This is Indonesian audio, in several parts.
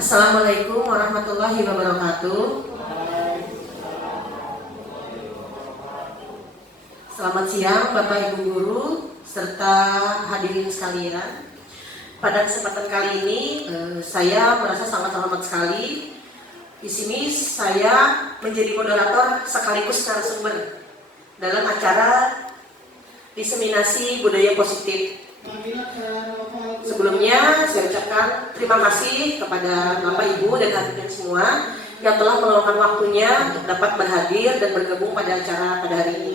Assalamualaikum warahmatullahi wabarakatuh. Selamat siang Bapak Ibu Guru serta hadirin sekalian. Pada kesempatan kali ini saya merasa sangat hormat sekali. Di sini saya menjadi moderator sekaligus narasumber dalam acara diseminasi budaya positif. Sebelumnya saya ucapkan terima kasih kepada Bapak Ibu dan hadirin semua yang telah meluangkan waktunya untuk dapat berhadir dan bergabung pada acara pada hari ini.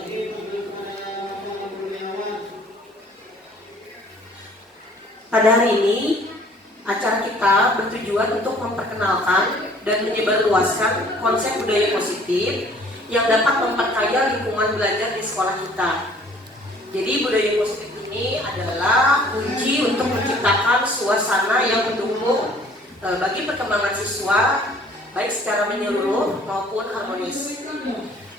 Pada hari ini, acara kita bertujuan untuk memperkenalkan dan menyebarluaskan konsep budaya positif yang dapat memperkaya lingkungan belajar di sekolah kita. Jadi budaya positif ini adalah kunci untuk menciptakan suasana yang mendukung bagi perkembangan siswa baik secara menyeluruh maupun harmonis.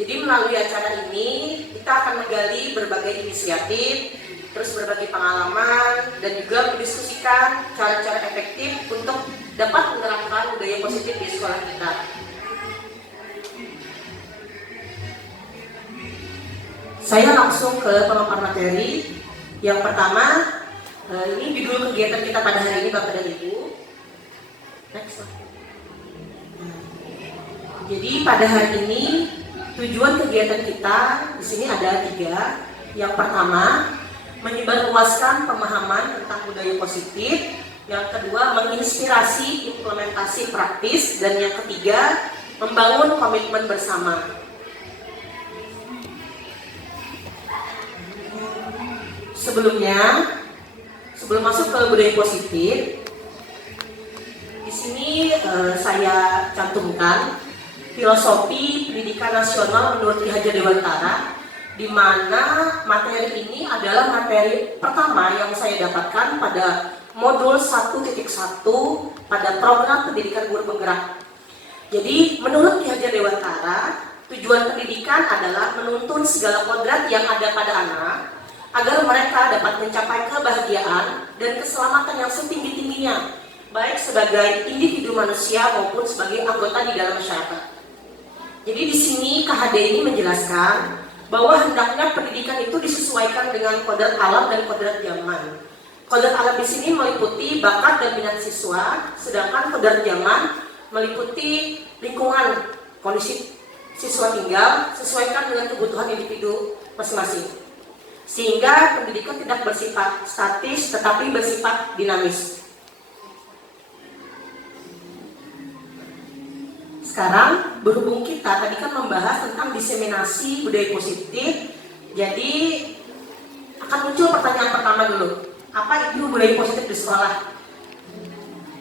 Jadi melalui acara ini kita akan menggali berbagai inisiatif, terus berbagi pengalaman dan juga mendiskusikan cara-cara efektif untuk dapat menerapkan budaya positif di sekolah kita. Saya langsung ke pemaparan materi. Yang pertama, ini judul kegiatan kita pada hari ini Bapak dan Ibu. Next. Jadi pada hari ini tujuan kegiatan kita di sini ada 3. Yang pertama, menyebarluaskan pemahaman tentang budaya positif. Yang kedua, menginspirasi implementasi praktis. Dan yang ketiga, membangun komitmen bersama. Sebelum masuk ke budaya positif, di sini saya cantumkan filosofi pendidikan nasional menurut Ki Hajar Dewantara, di mana materi ini adalah materi pertama yang saya dapatkan pada modul 1.1 pada program pendidikan guru penggerak. Jadi menurut Ki Hajar Dewantara, tujuan pendidikan adalah menuntun segala kodrat yang ada pada anak agar mereka dapat mencapai kebahagiaan dan keselamatan yang setinggi-tingginya, baik sebagai individu manusia maupun sebagai anggota di dalam masyarakat. Jadi di sini KHD ini menjelaskan bahwa hendaknya pendidikan itu disesuaikan dengan kodrat alam dan kodrat zaman. Kodrat alam di sini meliputi bakat dan minat siswa, sedangkan kodrat zaman meliputi lingkungan, kondisi siswa tinggal, sesuaikan dengan kebutuhan individu masing-masing. Sehingga pendidikan tidak bersifat statis tetapi bersifat dinamis. Sekarang berhubung kita tadi kan membahas tentang diseminasi budaya positif, jadi akan muncul pertanyaan pertama dulu. Apa itu budaya positif di sekolah?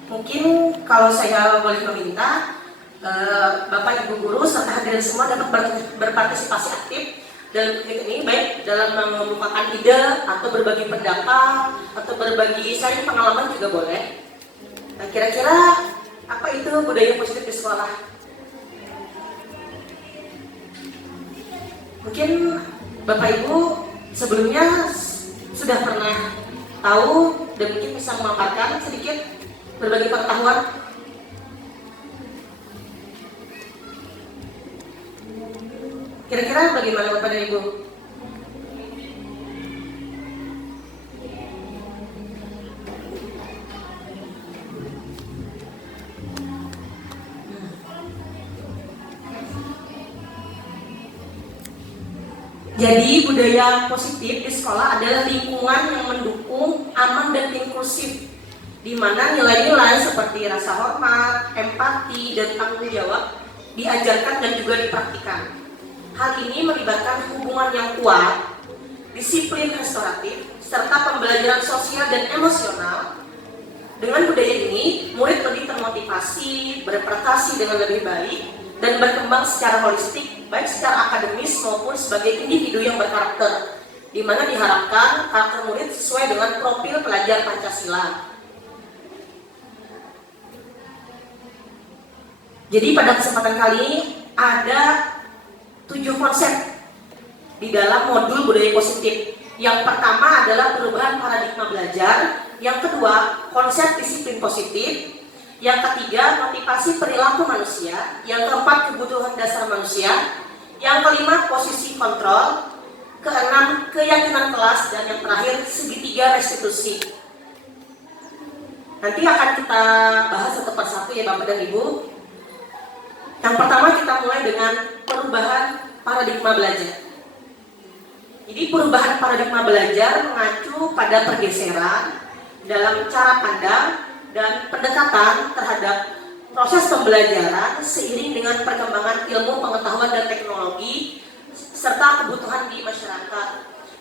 Mungkin kalau saya boleh meminta Bapak Ibu Guru serta hadirin semua dapat berpartisipasi aktif dalam kegiatan ini, baik dalam mengemukakan ide atau berbagi pendapat atau berbagi sharing pengalaman juga boleh. Nah, kira-kira apa itu budaya positif di sekolah? Mungkin Bapak Ibu sebelumnya sudah pernah tahu dan mungkin bisa memaparkan sedikit berbagi pengetahuan. Kira-kira bagaimana Bapak dan Ibu? Jadi budaya positif di sekolah adalah lingkungan yang mendukung, aman dan inklusif, di mana nilai-nilai seperti rasa hormat, empati, dan tanggung jawab diajarkan dan juga dipraktikkan. Hal ini melibatkan hubungan yang kuat, disiplin restoratif, serta pembelajaran sosial dan emosional. Dengan budaya ini, murid lebih termotivasi, berprestasi dengan lebih baik, dan berkembang secara holistik, baik secara akademis maupun sebagai individu yang berkarakter, di mana diharapkan karakter murid sesuai dengan profil pelajar Pancasila. Jadi pada kesempatan kali ini ada 7 konsep di dalam modul budaya positif. Yang pertama adalah perubahan paradigma belajar. Yang kedua, konsep disiplin positif. Yang ketiga, motivasi perilaku manusia. Yang keempat, kebutuhan dasar manusia. Yang kelima, posisi kontrol. Keenam, keyakinan kelas. Dan yang terakhir, segitiga restitusi. Nanti akan kita bahas satu persatu ya Bapak dan Ibu. Yang pertama kita mulai dengan perubahan paradigma belajar. Jadi perubahan paradigma belajar mengacu pada pergeseran dalam cara pandang dan pendekatan terhadap proses pembelajaran seiring dengan perkembangan ilmu pengetahuan dan teknologi serta kebutuhan di masyarakat,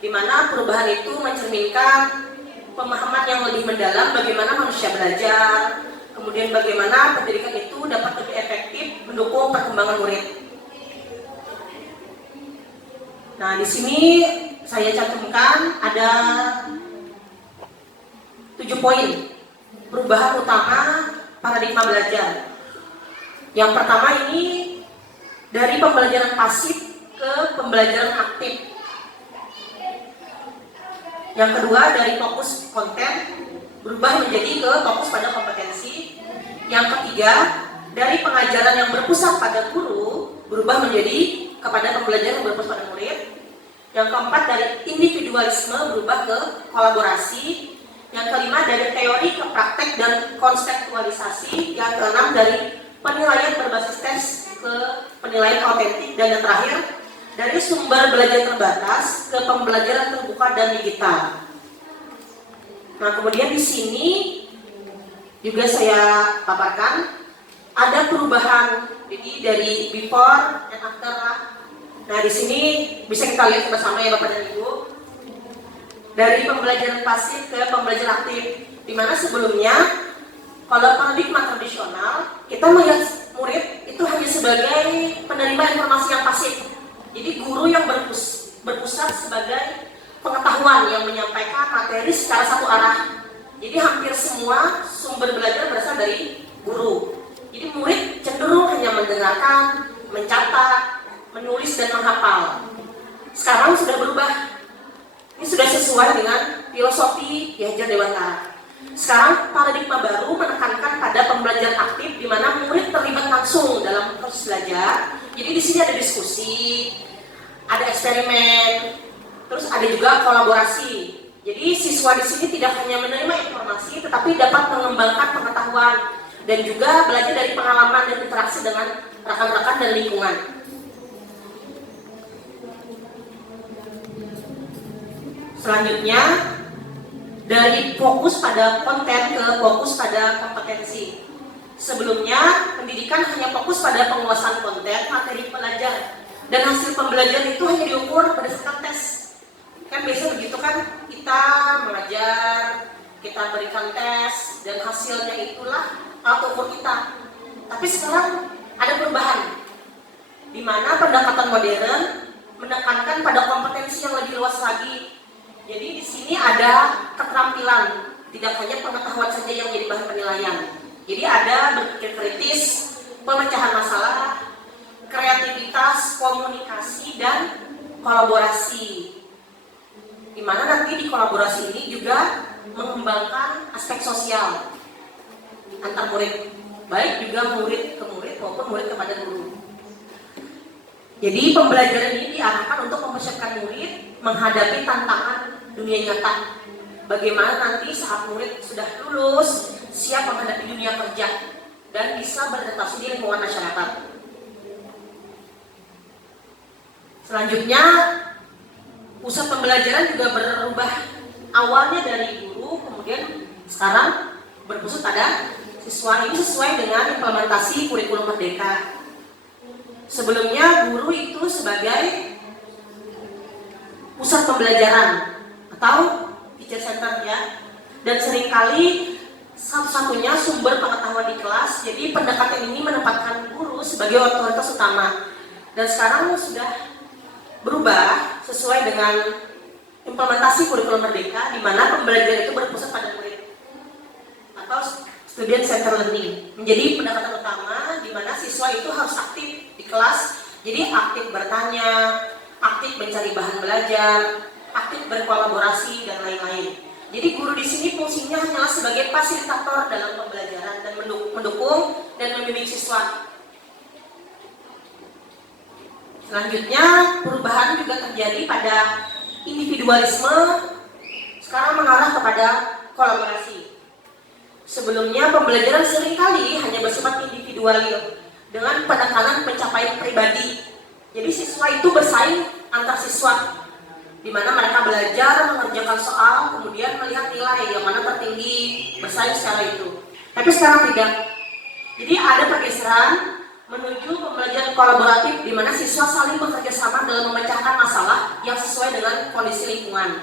di mana perubahan itu mencerminkan pemahaman yang lebih mendalam bagaimana manusia belajar, kemudian bagaimana pendidikan itu dapat lebih efektif mendukung perkembangan murid. Nah, di sini saya cantumkan ada 7 poin perubahan utama paradigma belajar. Yang pertama ini dari pembelajaran pasif ke pembelajaran aktif. Yang kedua dari fokus konten berubah menjadi ke fokus pada kompetensi. Yang ketiga dari pengajaran yang berpusat pada guru berubah menjadi kepada pembelajaran yang berpusat pada murid. Yang keempat dari individualisme berubah ke kolaborasi. Yang kelima dari teori ke praktek dan konseptualisasi. Yang keenam dari penilaian berbasis tes ke penilaian autentik. Dan yang terakhir dari sumber belajar terbatas ke pembelajaran terbuka dan digital. Nah, kemudian di sini juga saya paparkan ada perubahan, jadi dari before dan after. Nah, di sini bisa kita lihat bersama ya Bapak dan Ibu. Dari pembelajaran pasif ke pembelajaran aktif, di mana sebelumnya kalau paradigma tradisional kita melihat murid itu hanya sebagai penerima informasi yang pasif. Jadi guru yang berpusat sebagai pengetahuan yang menyampaikan materi secara satu arah. Jadi hampir semua sumber belajar berasal dari guru. Jadi murid cenderung hanya mendengarkan, mencatat, menulis dan menghafal. Sekarang sudah berubah. Ini sudah sesuai dengan filosofi Ki Hajar Dewantara. Sekarang paradigma baru menekankan pada pembelajaran aktif di mana murid terlibat langsung dalam proses belajar. Jadi di sini ada diskusi, ada eksperimen, terus ada juga kolaborasi. Jadi siswa di sini tidak hanya menerima informasi, tetapi dapat mengembangkan pengetahuan dan juga belajar dari pengalaman dan interaksi dengan rekan-rekan dan lingkungan. Selanjutnya, dari fokus pada konten ke fokus pada kompetensi. Sebelumnya, pendidikan hanya fokus pada penguasaan konten, materi pelajar, dan hasil pembelajaran itu hanya diukur berdasarkan tes. Kan biasa begitu kan, kita mengajar, kita berikan tes, dan hasilnya itulah alat ukur kita. Tapi sekarang ada perubahan, di mana pendekatan modern menekankan pada kompetensi yang lebih luas lagi. Jadi di sini ada keterampilan, tidak hanya pengetahuan saja yang menjadi bahan penilaian. Jadi ada berpikir kritis, pemecahan masalah, kreativitas, komunikasi, dan kolaborasi. Di mana nanti di kolaborasi ini juga mengembangkan aspek sosial antar murid, baik juga murid ke murid maupun murid kepada guru. Jadi pembelajaran ini diarahkan untuk mempersiapkan murid menghadapi tantangan dunia nyata. Bagaimana nanti saat murid sudah lulus, siap menghadapi dunia kerja dan bisa beradaptasi di lingkungan masyarakat. Selanjutnya, pusat pembelajaran juga berubah. Awalnya dari guru, kemudian sekarang berpusat pada siswa. Ini sesuai dengan implementasi kurikulum Merdeka. Sebelumnya guru itu sebagai pusat pembelajaran atau teacher center ya, dan seringkali satu-satunya sumber pengetahuan di kelas. Jadi pendekatan ini menempatkan guru sebagai otoritas utama, dan sekarang sudah berubah sesuai dengan implementasi kurikulum Merdeka, di mana pembelajaran itu berpusat pada murid atau student center learning menjadi pendekatan utama, di mana siswa itu harus aktif di kelas. Jadi aktif bertanya, aktif mencari bahan belajar, aktif berkolaborasi, dan lain-lain. Jadi guru di sini fungsinya hanyalah sebagai fasilitator dalam pembelajaran dan mendukung dan membimbing siswa. Selanjutnya, perubahan juga terjadi pada individualisme, sekarang mengarah kepada kolaborasi. Sebelumnya, pembelajaran seringkali hanya bersifat individual dengan penekanan pencapaian pribadi. Jadi siswa itu bersaing antar siswa, di mana mereka belajar mengerjakan soal, kemudian melihat nilai yang mana tertinggi, bersaing secara itu. Tapi sekarang tidak. Jadi ada pergeseran menuju pembelajaran kolaboratif di mana siswa saling bekerja sama dalam memecahkan masalah yang sesuai dengan kondisi lingkungan.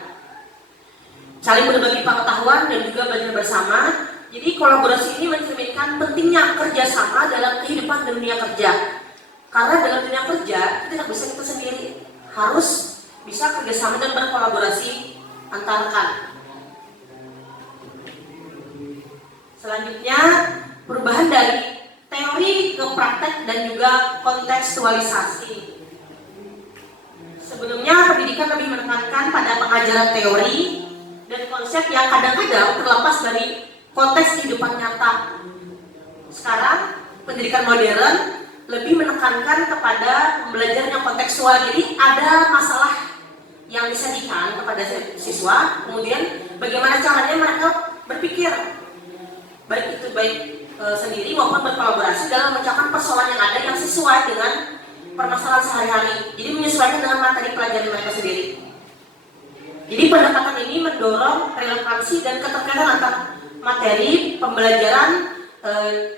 Saling berbagi pengetahuan dan juga belajar bersama. Jadi kolaborasi ini mencerminkan pentingnya kerjasama dalam kehidupan dunia kerja. Karena dalam dunia kerja kita tidak bisa kita sendiri, harus bisa kerjasama dan berkolaborasi antar rekan. Selanjutnya, perubahan dari teori ke praktek dan juga kontekstualisasi. Sebelumnya, pendidikan lebih menekankan pada pengajaran teori dan konsep yang kadang-kadang terlepas dari konteks kehidupan nyata. Sekarang, pendidikan modern lebih menekankan kepada pembelajaran yang kontekstual. Jadi ada masalah yang disajikan kepada siswa, kemudian bagaimana caranya mereka berpikir, baik itu sendiri maupun berkolaborasi dalam memecahkan persoalan yang ada yang sesuai dengan permasalahan sehari-hari. Jadi menyesuaikan dengan materi pelajaran mereka sendiri. Jadi pendekatan ini mendorong relevansi dan keterkaitan antara materi pembelajaran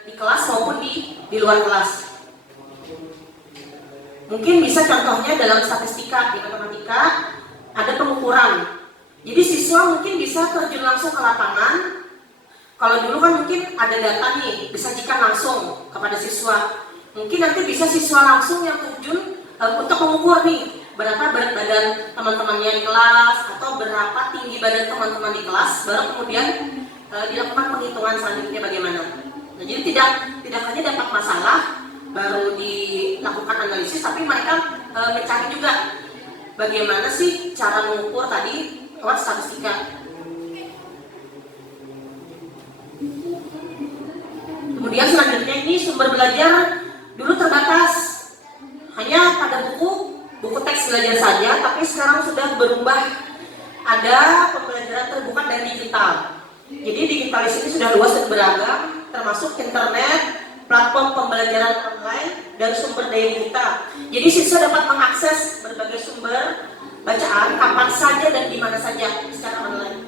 di kelas maupun di luar kelas. Mungkin bisa contohnya dalam statistika, di matematika ada pengukuran. Jadi siswa mungkin bisa terjun langsung ke lapangan. Kalau dulu kan mungkin ada data nih, disajikan langsung kepada siswa. Mungkin nanti bisa siswa langsung yang terjun untuk mengukur nih berapa berat badan teman-temannya di kelas atau berapa tinggi badan teman-teman di kelas, baru kemudian dilakukan penghitungan selanjutnya bagaimana. Nah, jadi tidak hanya dapat masalah baru dilakukan analisis, tapi mereka mencari juga bagaimana sih cara mengukur tadi lewat statistika. Kemudian selanjutnya ini sumber belajar dulu terbatas hanya pada buku teks belajar saja, tapi sekarang sudah berubah, ada pembelajaran terbuka dan digital. Jadi digital di sini sudah luas dan beragam, termasuk internet, platform pembelajaran online, dan sumber daya digital. Jadi siswa dapat mengakses berbagai sumber bacaan kapan saja dan di mana saja secara online.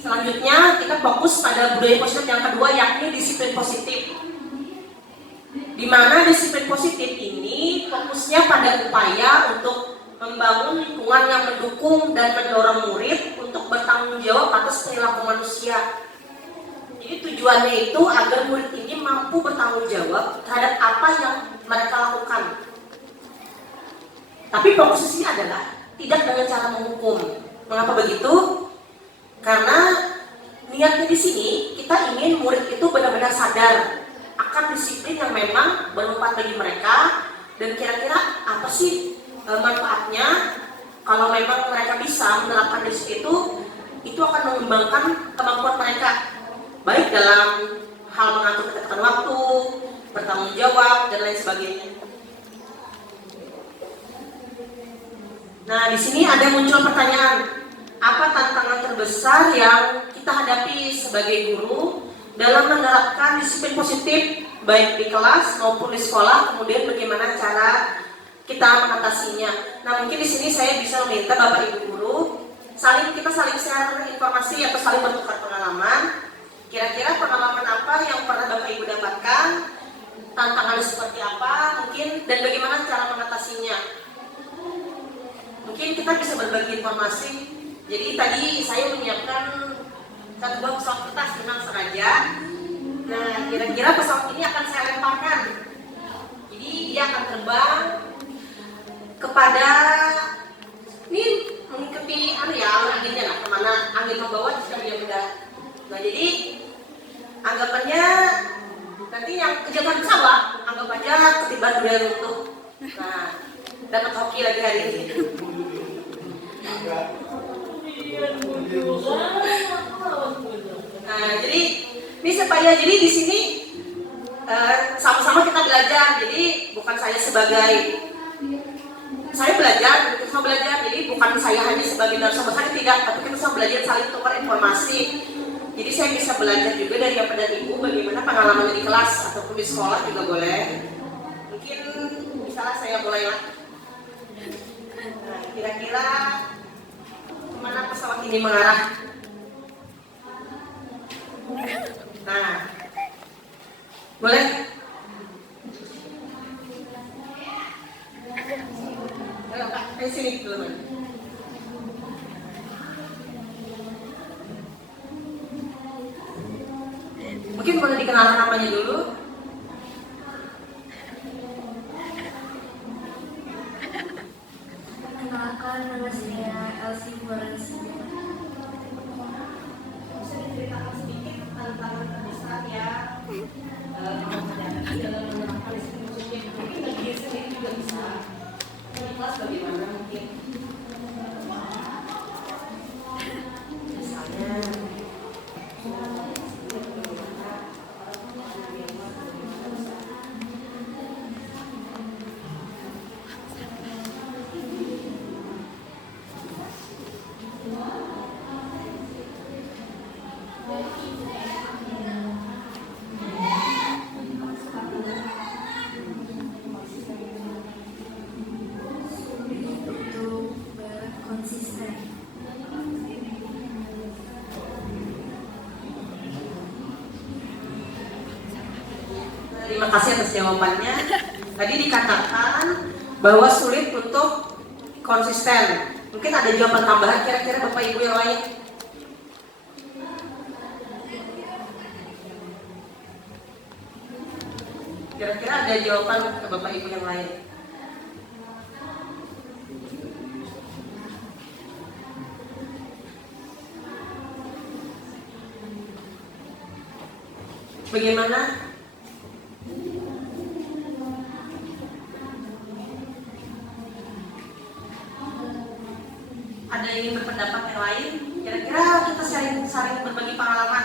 Selanjutnya kita fokus pada budaya positif yang kedua, yakni disiplin positif. Di mana disiplin positif ini fokusnya pada upaya untuk membangun lingkungan yang mendukung dan mendorong murid untuk bertanggung jawab atas perilaku manusia. Jadi tujuannya itu agar murid ini mampu bertanggung jawab terhadap apa yang mereka lakukan. Tapi fokus di sini adalah tidak dengan cara menghukum. Mengapa begitu? Karena niatnya di sini kita ingin murid itu benar-benar sadar akan disiplin yang memang bermanfaat bagi mereka, dan kira-kira apa sih manfaatnya kalau memang mereka bisa menerapkan disiplin itu akan mengembangkan kemampuan mereka, baik dalam hal mengatur ketepatan waktu, bertanggung jawab, dan lain sebagainya. Nah, di sini ada muncul pertanyaan, apa tantangan terbesar yang kita hadapi sebagai guru dalam menerapkan disiplin positif baik di kelas maupun di sekolah, kemudian bagaimana cara kita mengatasinya. Nah, mungkin di sini saya bisa meminta Bapak Ibu guru kita saling share informasi atau saling bertukar pengalaman. Kira-kira pengalaman apa yang pernah Bapak Ibu dapatkan, tantangannya seperti apa mungkin, dan bagaimana cara mengatasinya. Mungkin kita bisa berbagi informasi. Jadi tadi saya menyiapkan satu buah pesawat kertas dengan sengaja. Nah, kira-kira pesawat ini akan saya lemparkan. Jadi dia akan terbang kepada ini mengikuti alur anginnya lah, kemana angin membawa sudah dia mudah. Nah, jadi anggapannya nanti yang kejatuhan pesawat anggap aja ketiban durian runtuh. Nah, dapat hoki lagi hari ini. Nah, jadi ini supaya jadi di sini sama-sama kita belajar. Jadi bukan saya belajar, kita semua belajar. Jadi bukan saya hanya sebagai narasumber, saya tidak, tapi kita semua belajar saling tukar informasi. Jadi saya bisa belajar juga dari Bapak dan Ibu bagaimana pengalaman di kelas ataupun di sekolah juga boleh. Mungkin misalnya saya mulai lah. Nah, kira-kira kemana pesawat ini mengarah? Nah, boleh? Ayo Kak, ayo sini dulu. Mungkin boleh dikenalkan namanya dulu. Perkenalkan, nama saya Elsie Florencia. Bisa diceritakan sedikit tantangan terbesar yang menghadapi dalam menerapkan disiplin positif. Mungkin bagi diri sendiri juga bisa. Di kelas bagaimana mungkin? Misalnya Untuk berkonsisten. terima kasih atas jawabannya. Tadi dikatakan bahwa sulit untuk konsisten. Mungkin ada jawaban tambahan kira-kira Bapak Ibu yang lain? Kira-kira ada jawaban ke Bapak Ibu yang lain? Bagaimana? Ada yang ingin berpendapat yang lain? Kira-kira kita saling berbagi pengalaman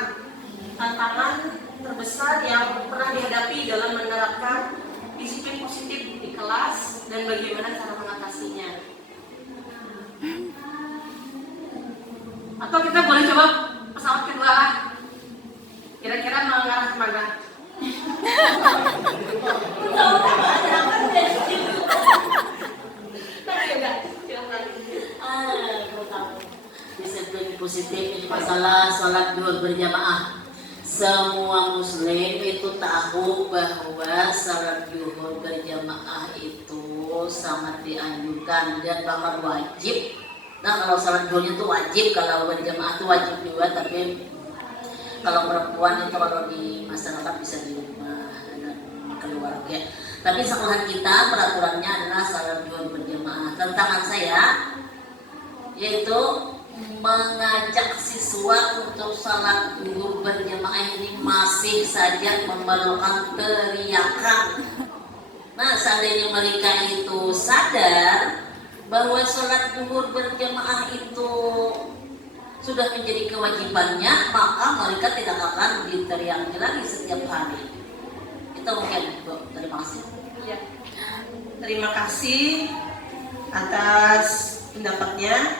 tantangan terbesar yang pernah dihadapi dalam menerapkan disiplin positif di kelas dan bagaimana cara mengatasinya. Atau kita boleh coba pesawat kedua lah. Kira-kira mengarah kemana? Disiplin positif ini masalah sholat duhur berjamaah. Semua muslim itu tahu bahwa sholat duhur berjamaah itu sangat dianjurkan dan bahkan wajib. Nah, kalau sholat duhurnya itu wajib, kalau berjamaah itu wajib juga, tapi kalau perempuan itu kalau di masyarakat bisa di rumah dan keluarga. Tapi sekolah kita peraturannya adalah sholat duhur berjamaah. Tantangan saya yaitu mengajak siswa untuk sholat duhur berjamaah ini masih saja memerlukan teriakan. Nah, seandainya mereka itu sadar bahwa sholat duhur berjamaah itu sudah menjadi kewajibannya, maka mereka tidak akan diteriaki lagi setiap hari. Itu mungkin, Bu. Terima kasih. Ya. Terima kasih atas pendapatnya.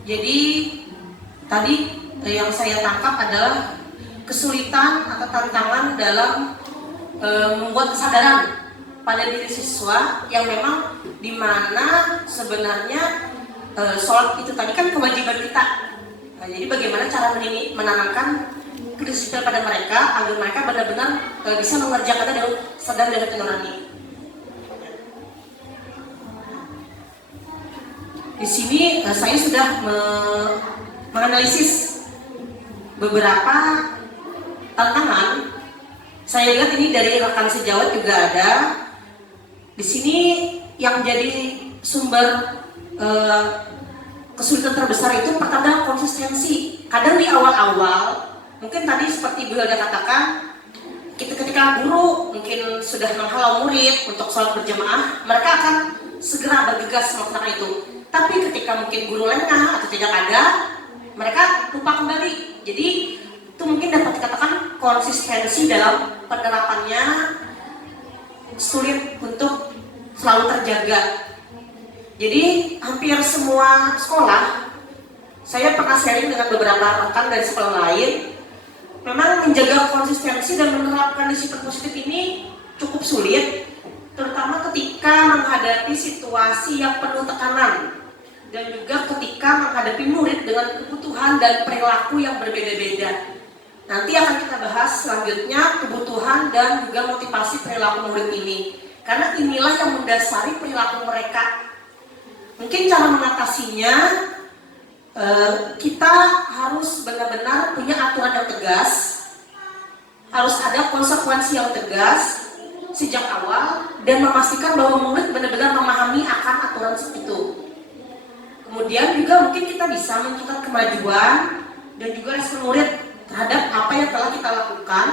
Jadi tadi yang saya tangkap adalah kesulitan atau tantangan dalam membuat kesadaran pada diri siswa yang memang dimana sebenarnya sholat itu tadi kan kewajiban kita. Nah, jadi bagaimana cara menanamkan kedisiplinan pada mereka agar mereka benar-benar bisa mengerjakannya dengan sadar dan hati nurani. Di sini saya sudah menganalisis beberapa tantangan. Saya lihat ini dari rekan sejawat juga ada. Di sini yang jadi sumber kesulitan terbesar itu pertama konsistensi. Kadang di awal-awal, mungkin tadi seperti Bu Hilda katakan, ketika guru mungkin sudah menghalau murid untuk sholat berjamaah, mereka akan segera bergegas melaksanakan itu. Tapi ketika mungkin guru lengah atau tidak ada, mereka lupa kembali. Jadi itu mungkin dapat dikatakan konsistensi dalam penerapannya sulit untuk selalu terjaga. Jadi hampir semua sekolah, saya pernah sharing dengan beberapa rekan dari sekolah lain, memang menjaga konsistensi dan menerapkan disiplin positif ini cukup sulit, terutama ketika menghadapi situasi yang penuh tekanan dan juga ketika menghadapi murid dengan kebutuhan dan perilaku yang berbeda-beda. Nanti akan kita bahas selanjutnya kebutuhan dan juga motivasi perilaku murid ini, karena inilah yang mendasari perilaku mereka. Mungkin cara mengatasinya, kita harus benar-benar punya aturan yang tegas, harus ada konsekuensi yang tegas sejak awal, dan memastikan bahwa murid benar-benar memahami akan aturan itu. Kemudian juga mungkin kita bisa menunjukkan kemajuan dan juga respon murid terhadap apa yang telah kita lakukan.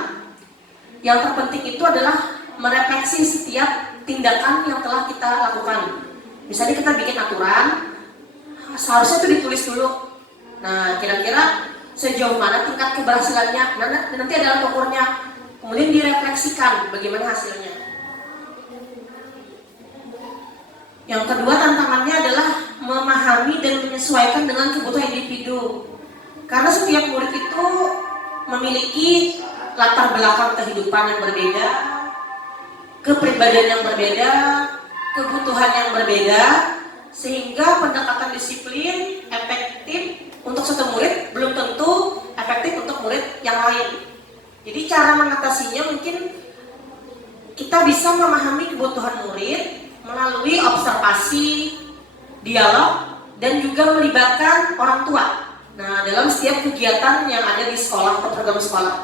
Yang terpenting itu adalah merefleksi setiap tindakan yang telah kita lakukan. Misalnya kita bikin aturan, seharusnya itu ditulis dulu. Nah, kira-kira sejauh mana tingkat keberhasilannya, nanti ada alat ukurnya. Kemudian direfleksikan bagaimana hasilnya. Yang kedua tantangannya adalah memahami dan menyesuaikan dengan kebutuhan individu. Karena setiap murid itu memiliki latar belakang kehidupan yang berbeda, kepribadian yang berbeda, kebutuhan yang berbeda, sehingga pendekatan disiplin efektif untuk satu murid belum tentu efektif untuk murid yang lain. Jadi cara mengatasinya mungkin kita bisa memahami kebutuhan murid melalui observasi, dialog, dan juga melibatkan orang tua. Nah, dalam setiap kegiatan yang ada di sekolah atau program sekolah.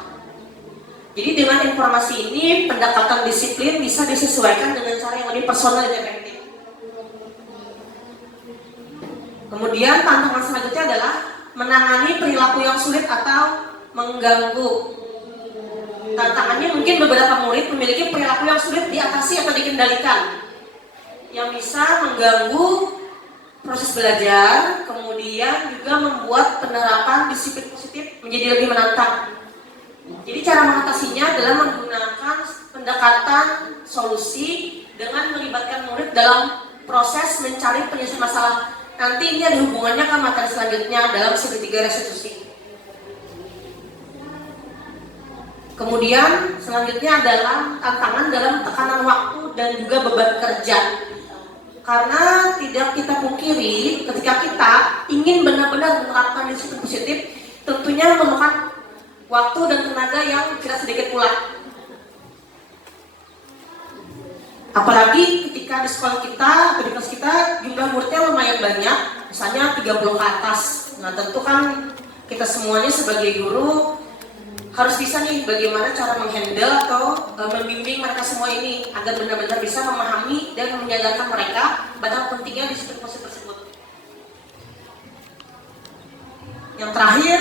Jadi dengan informasi ini, pendekatan disiplin bisa disesuaikan dengan cara yang lebih personal dan efektif. Kemudian tantangan selanjutnya adalah menangani perilaku yang sulit atau mengganggu. Tantangannya mungkin beberapa murid memiliki perilaku yang sulit diatasi atau dikendalikan, yang bisa mengganggu proses belajar, kemudian juga membuat penerapan disiplin positif menjadi lebih menantang. Jadi cara mengatasinya adalah menggunakan pendekatan solusi dengan melibatkan murid dalam proses mencari penyelesaian masalah. Nanti ini ada hubungannya ke materi selanjutnya dalam segitiga restitusi. Kemudian selanjutnya adalah tantangan dalam tekanan waktu dan juga beban kerja. Karena tidak kita pungkiri, ketika kita ingin benar-benar menerapkan disiplin positif, tentunya memerlukan waktu dan tenaga yang tidak sedikit pula. Apalagi ketika di sekolah kita atau di kelas kita jumlah muridnya lumayan banyak, misalnya 30 ke atas. Nah, tentu kan kita semuanya sebagai guru harus bisa nih bagaimana cara menghandle atau membimbing mereka semua ini agar benar-benar bisa memahami dan menyadarkan mereka betapa pentingnya disiplin positif tersebut. Yang terakhir,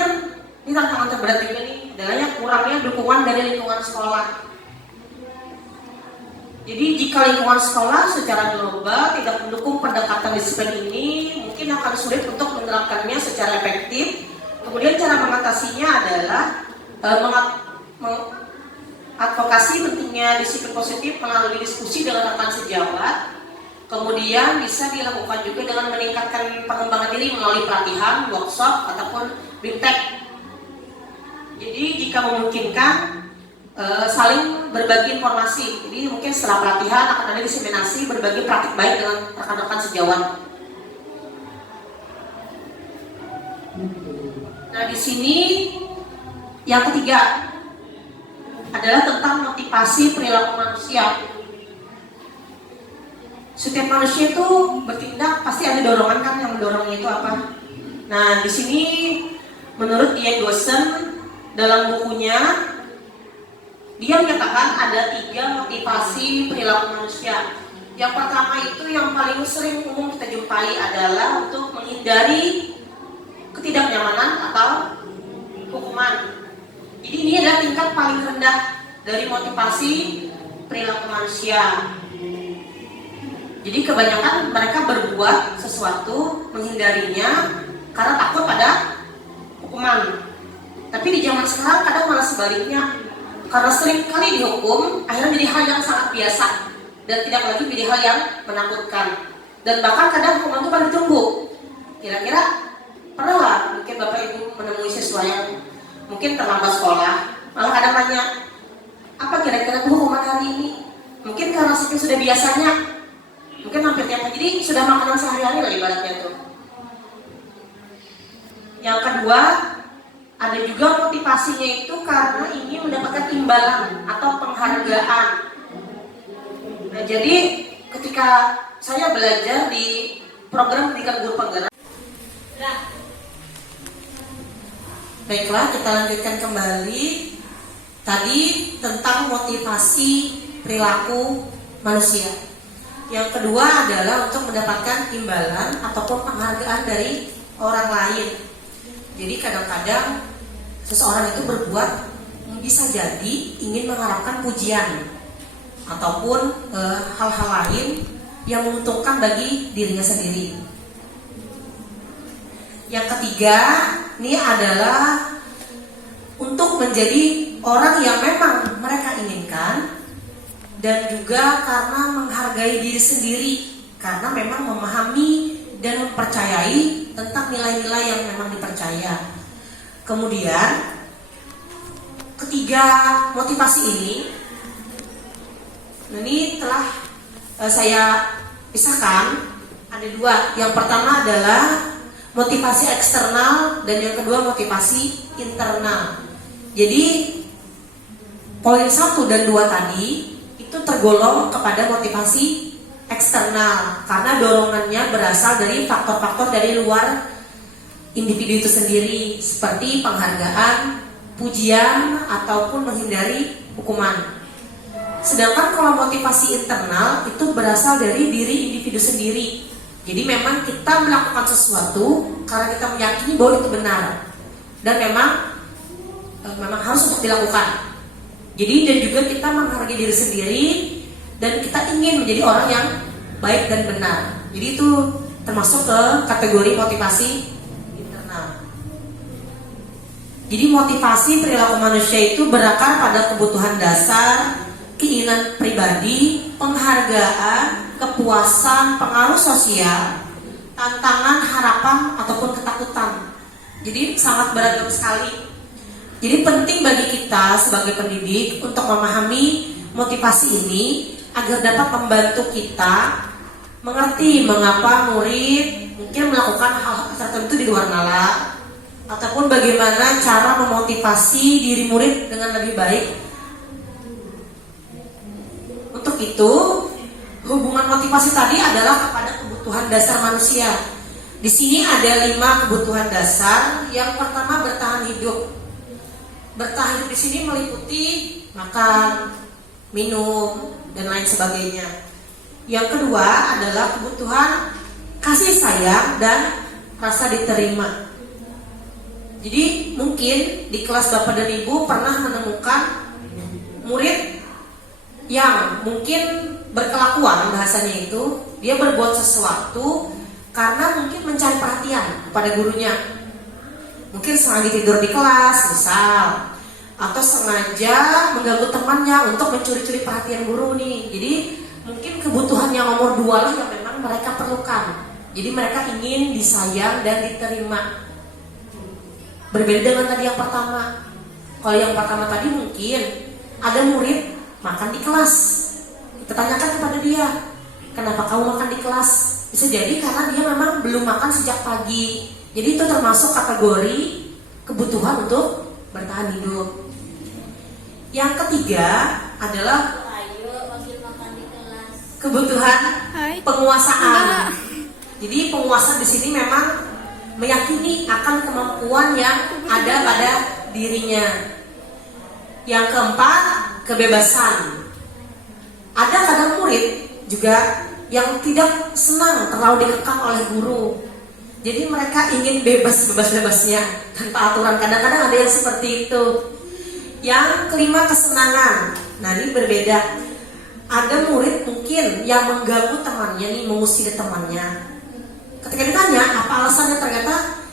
ini tantangan terberat juga nih, adalah kurangnya dukungan dari lingkungan sekolah. Jadi jika lingkungan sekolah secara global tidak mendukung pendekatan disiplin ini, mungkin akan sulit untuk menerapkannya secara efektif. Kemudian cara mengatasinya adalah advokasi pentingnya disiplin positif melalui diskusi dengan rekan sejawat. Kemudian bisa dilakukan juga dengan meningkatkan pengembangan diri melalui pelatihan, workshop, ataupun BIMTEK. Jadi jika memungkinkan saling berbagi informasi. Jadi mungkin setelah pelatihan akan ada diseminasi berbagi praktik baik dengan rekan-rekan sejawat. Nah, di sini yang ketiga adalah tentang motivasi perilaku manusia. Setiap manusia itu bertindak pasti ada dorongan kan, yang mendorongnya itu apa? Nah, di sini menurut Ian Dawson dalam bukunya dia menyatakan ada 3 motivasi perilaku manusia. Yang pertama itu yang paling sering umum kita jumpai adalah untuk menghindari ketidaknyamanan atau hukuman. Jadi ini adalah tingkat paling rendah dari motivasi perilaku manusia. Jadi kebanyakan mereka berbuat sesuatu menghindarinya karena takut pada hukuman. Tapi di zaman sekarang kadang malah sebaliknya, karena sering kali dihukum, akhirnya jadi hal yang sangat biasa dan tidak lagi menjadi hal yang menakutkan. Dan bahkan kadang hukuman itu paling ditunggu. Kira-kira pernah lah mungkin Bapak Ibu menemui siswa yang mungkin terlambat sekolah, malah kadang nanya, apa kira-kira hukuman hari ini? Mungkin karena saking sudah biasanya, mungkin hampir tiap hari, jadi sudah makanan sehari-hari lah ibaratnya tuh. Yang kedua, ada juga motivasinya itu karena ingin mendapatkan imbalan atau penghargaan. Nah, jadi ketika saya belajar di program pendidikan guru penggerak, baiklah, kita lanjutkan kembali tadi tentang motivasi perilaku manusia. Yang kedua adalah untuk mendapatkan imbalan ataupun penghargaan dari orang lain. Jadi kadang-kadang seseorang itu berbuat bisa jadi ingin mengharapkan pujian ataupun hal-hal lain yang menguntungkan bagi dirinya sendiri. Yang ketiga, ini adalah untuk menjadi orang yang memang mereka inginkan, dan juga karena menghargai diri sendiri, karena memang memahami dan mempercayai tentang nilai-nilai yang memang dipercaya. Kemudian ketiga motivasi ini telah saya pisahkan, ada dua. Yang pertama adalah motivasi eksternal dan yang kedua motivasi internal. Jadi poin 1 dan 2 tadi itu tergolong kepada motivasi eksternal karena dorongannya berasal dari faktor-faktor dari luar individu itu sendiri, seperti penghargaan, pujian ataupun menghindari hukuman. Sedangkan kalau motivasi internal itu berasal dari diri individu sendiri. Jadi memang kita melakukan sesuatu karena kita meyakini bahwa itu benar dan memang harus untuk dilakukan. Jadi dan juga kita menghargai diri sendiri dan kita ingin menjadi orang yang baik dan benar. Jadi itu termasuk ke kategori motivasi internal. Jadi motivasi perilaku manusia itu berakar pada kebutuhan dasar, keinginan pribadi, penghargaan, kepuasan, pengaruh sosial, tantangan, harapan, ataupun ketakutan. Jadi sangat beragam sekali. Jadi penting bagi kita sebagai pendidik untuk memahami motivasi ini agar dapat membantu kita mengerti mengapa murid mungkin melakukan hal tertentu di luar nalar, ataupun bagaimana cara memotivasi diri murid dengan lebih baik. Untuk itu, hubungan motivasi tadi adalah kepada kebutuhan dasar manusia. Di sini ada 5 kebutuhan dasar. Yang pertama, bertahan hidup. Bertahan hidup di sini meliputi makan, minum, dan lain sebagainya. Yang kedua adalah kebutuhan kasih sayang dan rasa diterima. Jadi mungkin di kelas Bapak dan Ibu pernah menemukan murid yang mungkin berkelakuan, bahasanya itu dia berbuat sesuatu karena mungkin mencari perhatian pada gurunya. Mungkin sengaja tidur di kelas misal, atau sengaja mengganggu temannya untuk mencuri-curi perhatian guru nih. Jadi mungkin kebutuhan yang nomor 2 lah yang memang mereka perlukan. Jadi mereka ingin disayang dan diterima. Berbeda dengan tadi yang pertama. Kalau yang pertama tadi mungkin ada murid makan di kelas, kita tanyakan kepada dia, kenapa kamu makan di kelas? Bisa jadi karena dia memang belum makan sejak pagi. Jadi itu termasuk kategori kebutuhan untuk bertahan hidup. Yang ketiga adalah kebutuhan penguasaan. Jadi penguasa di sini memang meyakini akan kemampuan yang ada pada dirinya. Yang keempat, kebebasan. Ada kadang murid juga yang tidak senang terlalu dikekang oleh guru. Jadi mereka ingin bebas-bebasnya tanpa aturan. Kadang-kadang ada yang seperti itu. Yang kelima, kesenangan. Nah, ini berbeda. Ada murid mungkin yang mengganggu temannya nih, mengusir temannya. Ketika ditanya apa alasannya, ternyata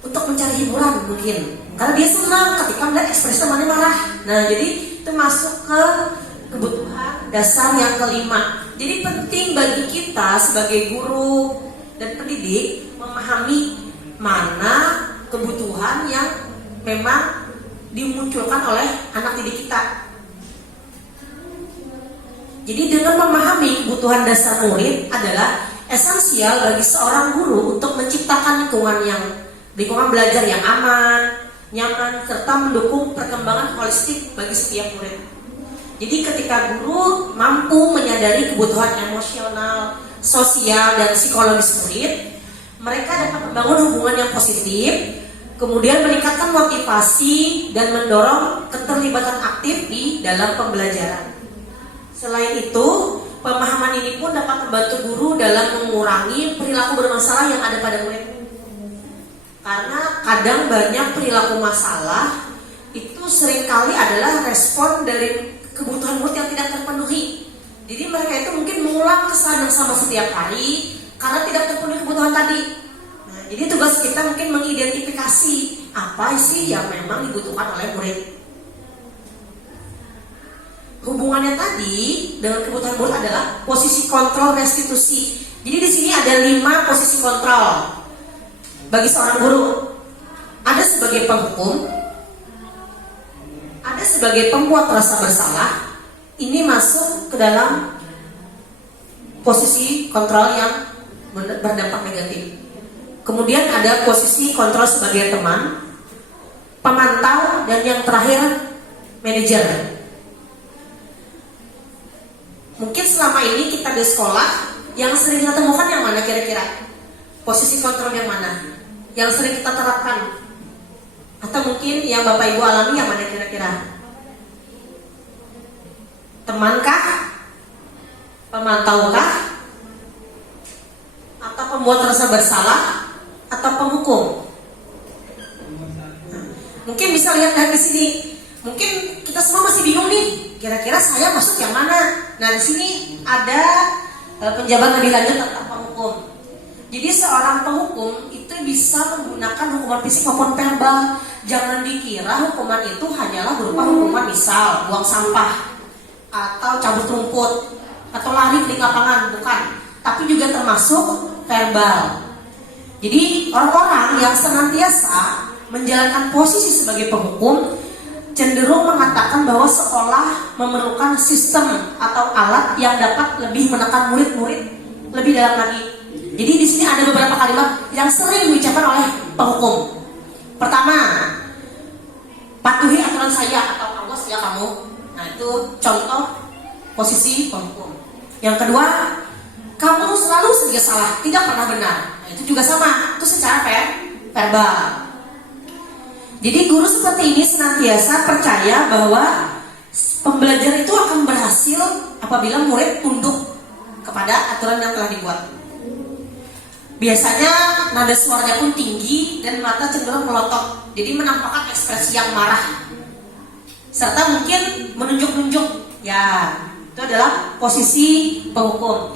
untuk mencari hiburan mungkin. Karena dia senang ketika melihat ekspresi temannya marah. Nah, jadi itu masuk ke kebutuhan dasar yang kelima. Jadi penting bagi kita sebagai guru dan pendidik memahami mana kebutuhan yang memang dimunculkan oleh anak didik kita. Jadi dengan memahami kebutuhan dasar murid adalah esensial bagi seorang guru untuk menciptakan lingkungan belajar yang aman, nyaman, serta mendukung perkembangan holistik bagi setiap murid. Jadi ketika guru mampu menyadari kebutuhan emosional, sosial, dan psikologis murid, mereka dapat membangun hubungan yang positif, kemudian meningkatkan motivasi dan mendorong keterlibatan aktif di dalam pembelajaran. Selain itu, pemahaman ini pun dapat membantu guru dalam mengurangi perilaku bermasalah yang ada pada murid. Karena kadang banyak perilaku masalah itu seringkali adalah respon dari kebutuhan murid yang tidak terpenuhi. Jadi mereka itu mungkin mengulang kesalahan yang sama setiap hari karena tidak terpenuhi kebutuhan tadi. Nah, jadi tugas kita mungkin mengidentifikasi apa sih yang memang dibutuhkan oleh murid. Hubungannya tadi dengan kebutuhan murid adalah posisi kontrol restitusi. Jadi di sini ada 5 posisi kontrol bagi seorang guru. Ada sebagai penghukum, ada sebagai pembuat rasa bersalah. Ini masuk ke dalam posisi kontrol yang berdampak negatif. Kemudian ada posisi kontrol sebagai teman, pemantau, dan yang terakhir manajer. Mungkin selama ini kita di sekolah yang sering kita temukan yang mana kira-kira? Posisi kontrol yang mana? Yang sering kita terapkan? Atau mungkin yang Bapak Ibu alami yang mana kira-kira? Temankah? Pemantaukah? Atau pembuat rasa bersalah? Atau penghukum? Mungkin bisa lihat dari sini. Mungkin kita semua masih bingung nih. Kira-kira saya masuk yang mana? Nah, di sini ada penjabaran lebih lanjut tentang penghukum. Jadi seorang penghukum itu bisa menggunakan hukuman fisik maupun verbal. Jangan dikira hukuman itu hanyalah berupa hukuman misal buang sampah atau cabut rumput atau lari di lapangan, bukan. Tapi juga termasuk verbal. Jadi orang-orang yang senantiasa menjalankan posisi sebagai penghukum cenderung mengatakan bahwa sekolah memerlukan sistem atau alat yang dapat lebih menekan murid-murid lebih dalam lagi. Jadi di sini ada beberapa kalimat yang sering diucapkan oleh penghukum. Pertama, patuhi aturan saya atau awas ya kamu. Nah, itu contoh posisi penghukum. Yang kedua, kamu selalu saja salah, tidak pernah benar. Nah, itu juga sama, itu secara verbal. Jadi guru seperti ini senantiasa percaya bahwa pembelajaran itu akan berhasil apabila murid tunduk kepada aturan yang telah dibuat. Biasanya nada suaranya pun tinggi dan mata cenderung melotot. Jadi menampakkan ekspresi yang marah. Serta mungkin menunjuk-nunjuk. Ya, itu adalah posisi penghukum.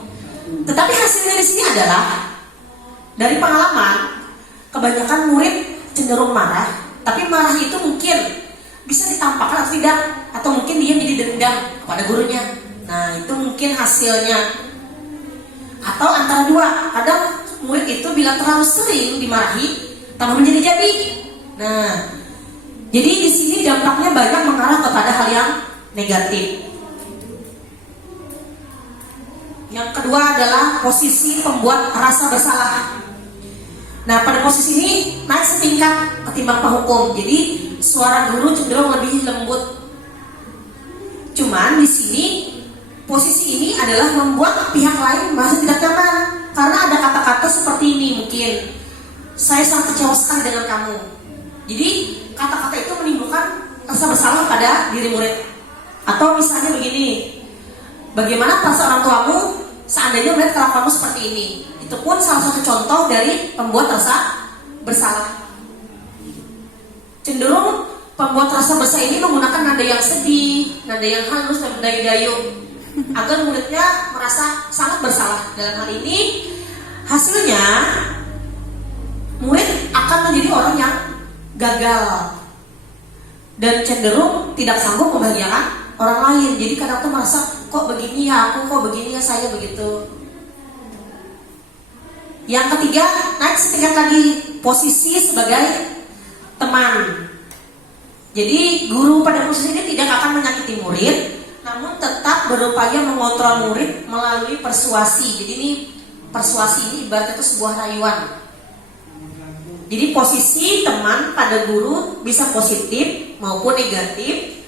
Tetapi hasilnya di sini adalah dari pengalaman, kebanyakan murid cenderung marah. Tapi marah itu mungkin bisa ditampakkan atau tidak, atau mungkin dia jadi dendam kepada gurunya. Nah, itu mungkin hasilnya. Atau antara dua, kadang murid itu bila terlalu sering dimarahi tambah menjadi-jadi. Nah, jadi di sini dampaknya banyak mengarah kepada hal yang negatif. Yang kedua adalah posisi pembuat rasa bersalah. Nah, pada posisi ini naik setingkat ketimbang penghukum. Jadi suara guru cenderung lebih lembut. Cuman di sini posisi ini adalah membuat pihak lain merasa tidak nyaman karena ada kata-kata seperti ini mungkin. Saya sangat kecewa sekali dengan kamu. Jadi kata-kata itu menimbulkan rasa bersalah pada diri murid. Atau misalnya begini, bagaimana perasaan orang tuamu seandainya melihat kelakuanmu seperti ini? Itu pun salah satu contoh dari pembuat rasa bersalah. Cenderung pembuat rasa bersalah ini menggunakan nada yang sedih, nada yang halus dan mendayu-dayu agar muridnya merasa sangat bersalah. Dalam hal ini hasilnya murid akan menjadi orang yang gagal dan cenderung tidak sanggup membahagiakan orang lain. Jadi kadang tuh merasa kok begini ya aku, kok begini ya saya, begitu. Yang ketiga, naik setingkat lagi, posisi sebagai teman. Jadi guru pada posisi ini tidak akan menyakiti murid, namun tetap berupaya mengontrol murid melalui persuasi. Jadi ini persuasi ini ibaratnya itu sebuah rayuan. Jadi posisi teman pada guru bisa positif maupun negatif.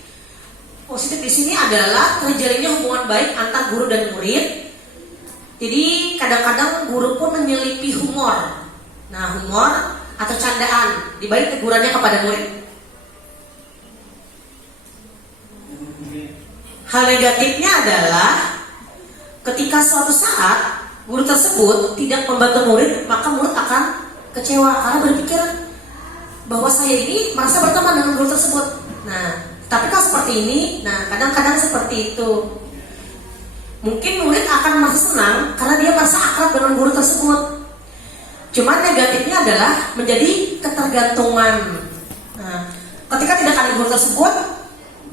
Positif di sini adalah terjalinnya hubungan baik antar guru dan murid. Jadi kadang-kadang guru pun menyelipi humor. Nah, humor atau candaan di balik tegurannya kepada murid. Hal negatifnya adalah ketika suatu saat guru tersebut tidak membantu murid, maka murid akan kecewa karena berpikir bahwa saya ini merasa berteman dengan guru tersebut. Nah, tapi kalau seperti ini, nah kadang-kadang seperti itu. Mungkin murid akan merasa senang karena dia merasa akrab dengan guru tersebut. Cuman negatifnya adalah menjadi ketergantungan. Nah, ketika tidak ada guru tersebut,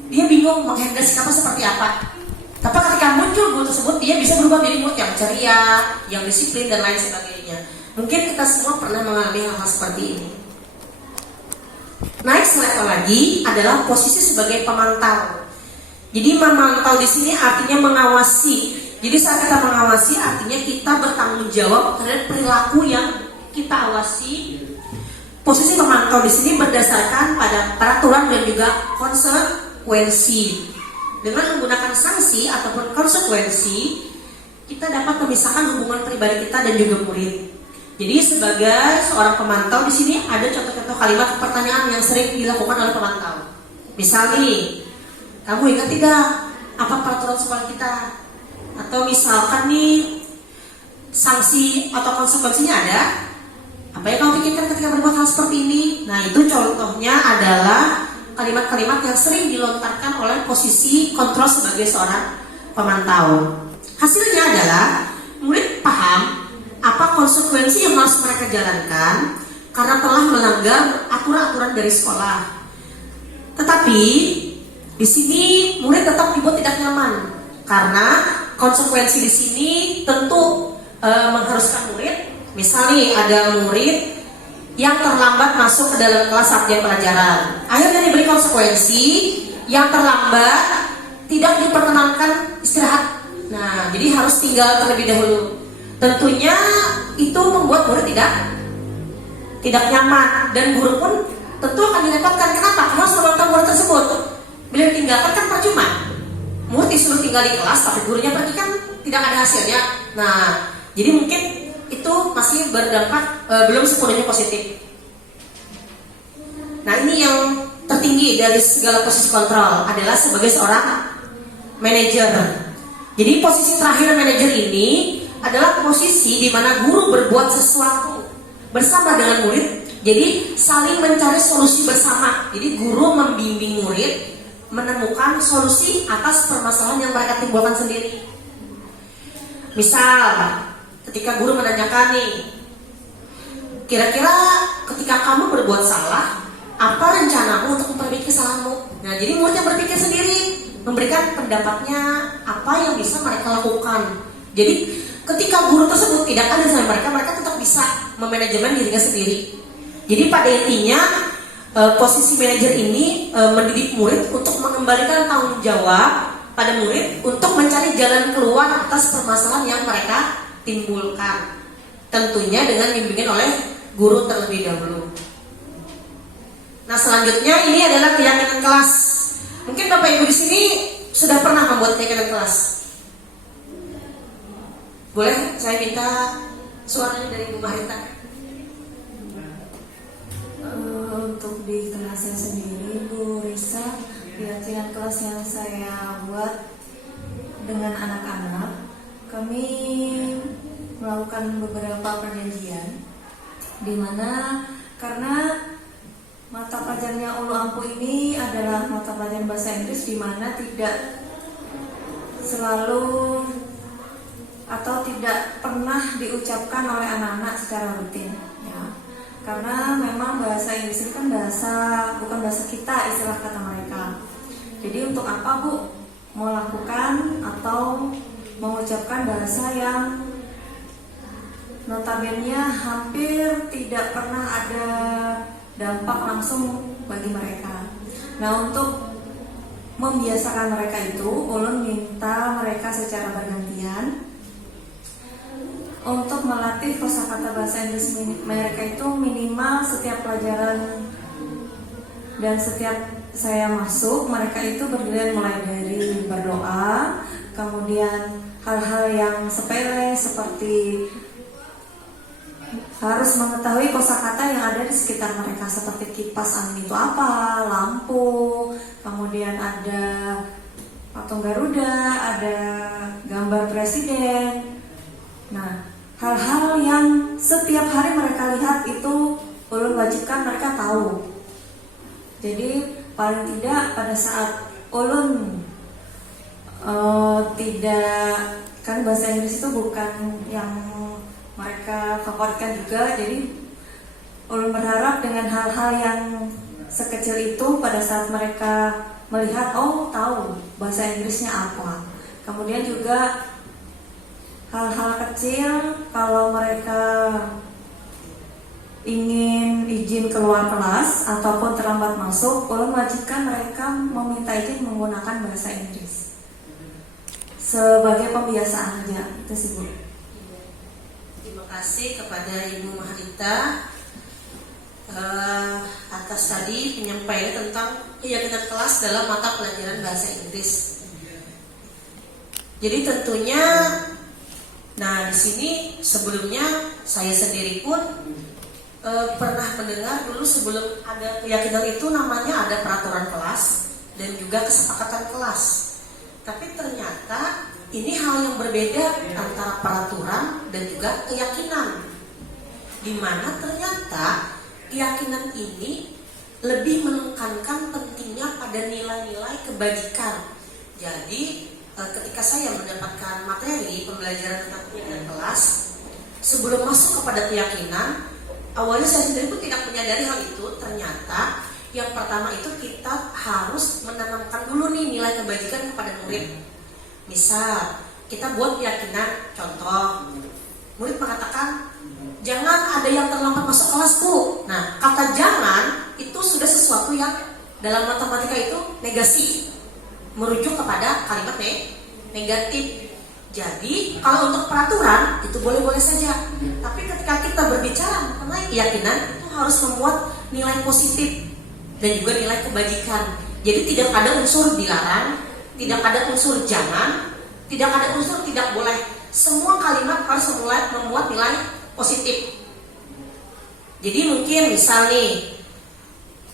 dia bingung menghandle sikapnya seperti apa. Tapi ketika muncul guru tersebut, dia bisa berubah menjadi murid yang ceria, yang disiplin dan lain sebagainya. Mungkin kita semua pernah mengalami hal-hal seperti ini. Naik selevel lagi adalah posisi sebagai pemantau. Jadi memantau di sini artinya mengawasi. Jadi saat kita mengawasi artinya kita bertanggung jawab terhadap perilaku yang kita awasi. Posisi pemantau di sini berdasarkan pada peraturan dan juga konsekuensi. Dengan menggunakan sanksi ataupun konsekuensi, kita dapat memisahkan hubungan pribadi kita dan juga murid. Jadi sebagai seorang pemantau di sini ada contoh-contoh kalimat pertanyaan yang sering dilakukan oleh pemantau. Misal nih, kamu ingat tidak apa peraturan sekolah kita? Atau misalkan nih, sanksi atau konsekuensinya ada? Apa yang kamu pikirkan ketika berbuat hal seperti ini? Nah, itu contohnya adalah kalimat-kalimat yang sering dilontarkan oleh posisi kontrol sebagai seorang pemantau. Hasilnya adalah murid paham apa konsekuensi yang harus mereka jalankan karena telah melanggar aturan-aturan dari sekolah. Tetapi di sini murid tetap dibuat tidak nyaman karena konsekuensi di sini tentu mengharuskan murid. Misal nih ada murid yang terlambat masuk ke dalam kelas saat jam pelajaran, akhirnya diberi konsekuensi yang terlambat tidak diperkenankan istirahat. Nah, jadi harus tinggal terlebih dahulu. Tentunya itu membuat murid tidak nyaman dan guru pun tentu akan direpotkan. Kenapa? Kamu harus memantau murid tersebut. Bila ditinggalkan kan percuma. Murid disuruh tinggal di kelas tapi gurunya pergi kan tidak ada hasilnya. Nah, jadi mungkin itu masih berdampak belum sepenuhnya positif. Nah, ini yang tertinggi dari segala posisi kontrol adalah sebagai seorang manajer. Jadi posisi terakhir manajer ini adalah posisi di mana guru berbuat sesuatu bersama dengan murid. Jadi saling mencari solusi bersama. Jadi guru membimbing murid menemukan solusi atas permasalahan yang mereka timbulkan sendiri. Misal ketika guru menanyakan nih, kira-kira ketika kamu berbuat salah, apa rencanamu untuk memperbaiki kesalahanmu? Nah, jadi muridnya berpikir sendiri, memberikan pendapatnya apa yang bisa mereka lakukan. Jadi ketika guru tersebut tidak ada sama mereka tetap bisa memanajemen dirinya sendiri. Jadi pada intinya posisi manajer ini mendidik murid untuk mengembalikan tanggung jawab pada murid untuk mencari jalan keluar atas permasalahan yang mereka timbulkan, tentunya dengan bimbingan oleh guru terlebih dahulu. Nah, selanjutnya ini adalah keyakinan kelas. Mungkin Bapak Ibu di sini sudah pernah membuat keyakinan kelas. Boleh saya minta suaranya dari Bu Marita? Untuk di kelasnya sendiri, Bu Risa, keyakinan kelas yang saya buat dengan anak-anak, kami melakukan beberapa perjanjian di mana karena Mata pelajarannya Ulu Ampu ini adalah mata pelajaran bahasa Inggris di mana tidak selalu atau tidak pernah diucapkan oleh anak-anak secara rutin, ya. Karena memang bahasa Inggris ini kan bukan bahasa kita, istilah kata mereka. Jadi untuk apa Bu melakukan atau mengucapkan bahasa yang notabene hampir tidak pernah ada dampak langsung bagi mereka. Nah, untuk membiasakan mereka itu, ulun minta mereka secara bergantian untuk melatih kosakata bahasa Inggris mereka itu minimal setiap pelajaran dan setiap saya masuk, mereka itu bergiliran mulai dari berdoa, kemudian hal-hal yang sepele seperti harus mengetahui kosakata yang ada di sekitar mereka, seperti kipas angin itu apa, lampu, kemudian ada patung Garuda, ada gambar presiden. Nah, hal-hal yang setiap hari mereka lihat itu ulun wajibkan mereka tahu. Jadi paling tidak pada saat ulun tidak, kan bahasa Inggris itu bukan yang mereka favoritkan juga, jadi ulun berharap dengan hal-hal yang sekecil itu pada saat mereka melihat, oh tahu bahasa Inggrisnya apa. Kemudian juga hal-hal kecil, kalau mereka ingin izin keluar kelas ataupun terlambat masuk, ulun wajibkan mereka meminta izin menggunakan bahasa Inggris sebagai pembiasaan aja, itu sih Bu. Terima kasih kepada Ibu Maharita atas tadi penyampaiannya tentang keyakinan kelas dalam mata pelajaran bahasa Inggris. Jadi tentunya, nah di sini sebelumnya saya sendiri pun pernah mendengar dulu sebelum ada keyakinan itu namanya ada peraturan kelas dan juga kesepakatan kelas. Tapi ternyata ini hal yang berbeda antara peraturan dan juga keyakinan, di mana ternyata keyakinan ini lebih menekankan pentingnya pada nilai-nilai kebajikan. Jadi ketika saya mendapatkan materi pembelajaran tentang keyakinan kelas, sebelum masuk kepada keyakinan, awalnya saya sendiri pun tidak menyadari hal itu. Ternyata yang pertama itu kita harus menanamkan dulu nih nilai kebajikan kepada murid. Misal kita buat keyakinan, contoh murid mengatakan jangan ada yang terlambat masuk kelas Bu. Nah, kata jangan itu sudah sesuatu yang dalam matematika itu negasi, merujuk kepada kalimat negatif. Jadi kalau untuk peraturan itu boleh-boleh saja, tapi ketika kita berbicara mengenai keyakinan itu harus membuat nilai positif dan juga nilai kebajikan. Jadi tidak ada unsur dilarang, tidak ada unsur jangan, tidak ada unsur tidak boleh. Semua kalimat harus membuat nilai positif. Jadi mungkin misal nih,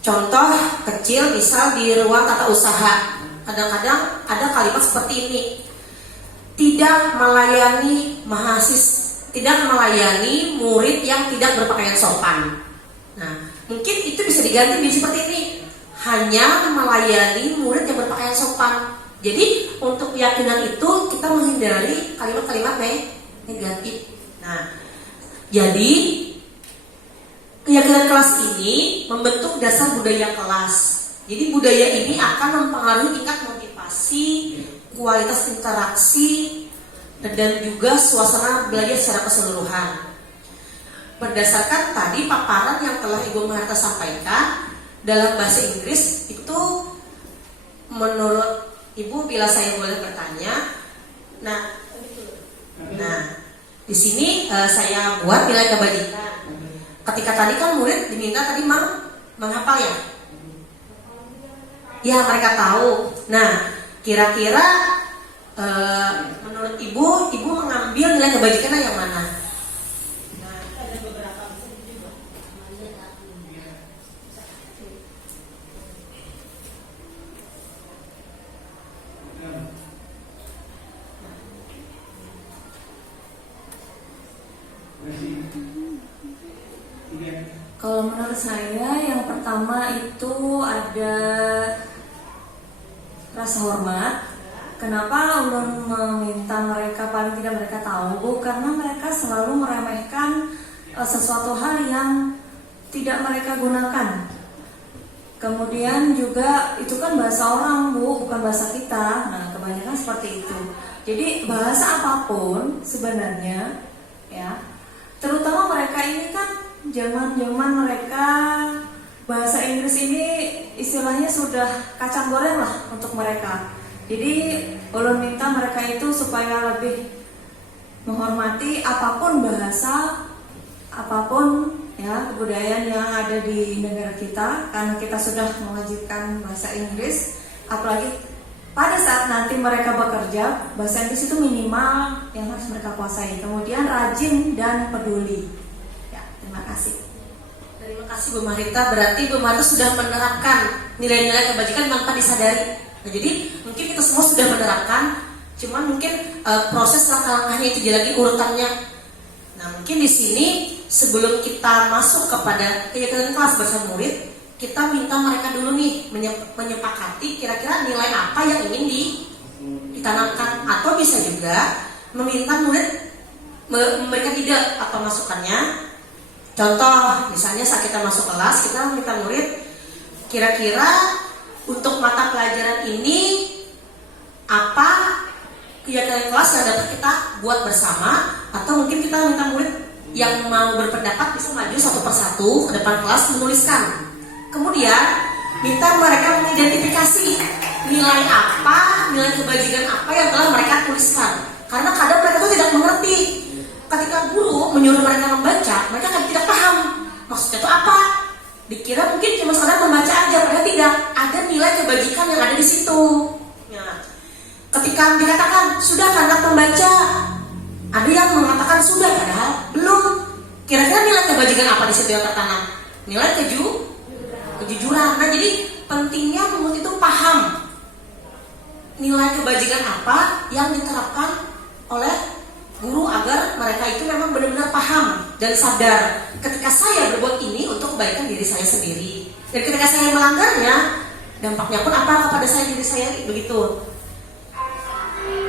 contoh kecil misal di ruang tata usaha, kadang-kadang ada kalimat seperti ini: tidak melayani tidak melayani murid yang tidak berpakaian sopan. Nah, mungkin itu bisa diganti menjadi seperti ini: hanya melayani murid yang berpakaian sopan. Jadi untuk keyakinan itu kita menghindari kalimat-kalimat negatif. Nah, jadi keyakinan kelas ini membentuk dasar budaya kelas. Jadi budaya ini akan mempengaruhi tingkat motivasi, kualitas interaksi, dan juga suasana belajar secara keseluruhan. Berdasarkan tadi paparan yang telah Ibu Maharita sampaikan, dalam bahasa Inggris itu menurut Ibu, bila saya boleh bertanya, nah di sini saya buat nilai kebajikan. Ketika tadi kan murid diminta tadi menghafal ya? Ya, mereka tahu. Nah, kira-kira menurut Ibu mengambil nilai kebajikan yang mana? Nah, ada beberapa juga. Kalau menurut saya yang pertama itu ada rasa hormat. Kenapa ulun meminta mereka paling tidak mereka tahu, Bu? Karena mereka selalu meremehkan sesuatu hal yang tidak mereka gunakan. Kemudian juga itu kan bahasa orang, Bu, bukan bahasa kita. Nah, kebanyakan seperti itu. Jadi bahasa apapun sebenarnya, ya, terutama mereka ini kan zaman-zaman mereka bahasa Inggris ini istilahnya sudah kacang goreng lah untuk mereka. Jadi ulun minta mereka itu supaya lebih menghormati apapun bahasa, apapun ya kebudayaan yang ada di negara kita, karena kita sudah mewajibkan bahasa Inggris. Apalagi pada saat nanti mereka bekerja, bahasa Inggris itu minimal yang harus mereka kuasai. Kemudian rajin dan peduli. Ya, terima kasih. Terima kasih Bu Marita. Berarti Bu Marita sudah menerapkan nilai-nilai kebajikan tanpa disadari. Nah, jadi mungkin kita semua sudah menerapkan, cuman mungkin proses langkah-langkahnya itu lagi urutannya. Nah, mungkin di sini sebelum kita masuk kepada kegiatan kelas bersama murid, kita minta mereka dulu nih menyepakati kira-kira nilai apa yang ingin ditanamkan, atau bisa juga meminta murid memberikan ide atau masukannya. Contoh, misalnya saat kita masuk kelas, kita minta murid kira-kira untuk mata pelajaran ini apa kegiatan kelas yang dapat kita buat bersama, atau mungkin kita minta murid yang mau berpendapat bisa maju satu persatu ke depan kelas menuliskan. Kemudian minta mereka mengidentifikasi nilai apa, nilai kebajikan apa yang telah mereka tuliskan. Karena kadang mereka itu tidak mengerti. Ketika guru menyuruh mereka membaca, mereka kan tidak paham maksudnya itu apa. Dikira mungkin cuma sekadar membaca aja, padahal tidak. Ada nilai kebajikan yang ada di situ. Ya. Ketika dikatakan sudah anak membaca, ada yang mengatakan sudah, padahal belum. Kira-kira nilai kebajikan apa di situ yang tertanam? Nilai kejujuran. Nah, jadi pentingnya murid itu paham nilai kebajikan apa yang diterapkan oleh guru agar mereka itu memang benar-benar paham dan sadar ketika saya berbuat ini untuk kebaikan diri saya sendiri, dan ketika saya melanggarnya dampaknya pun apa kepada saya, diri saya, begitu.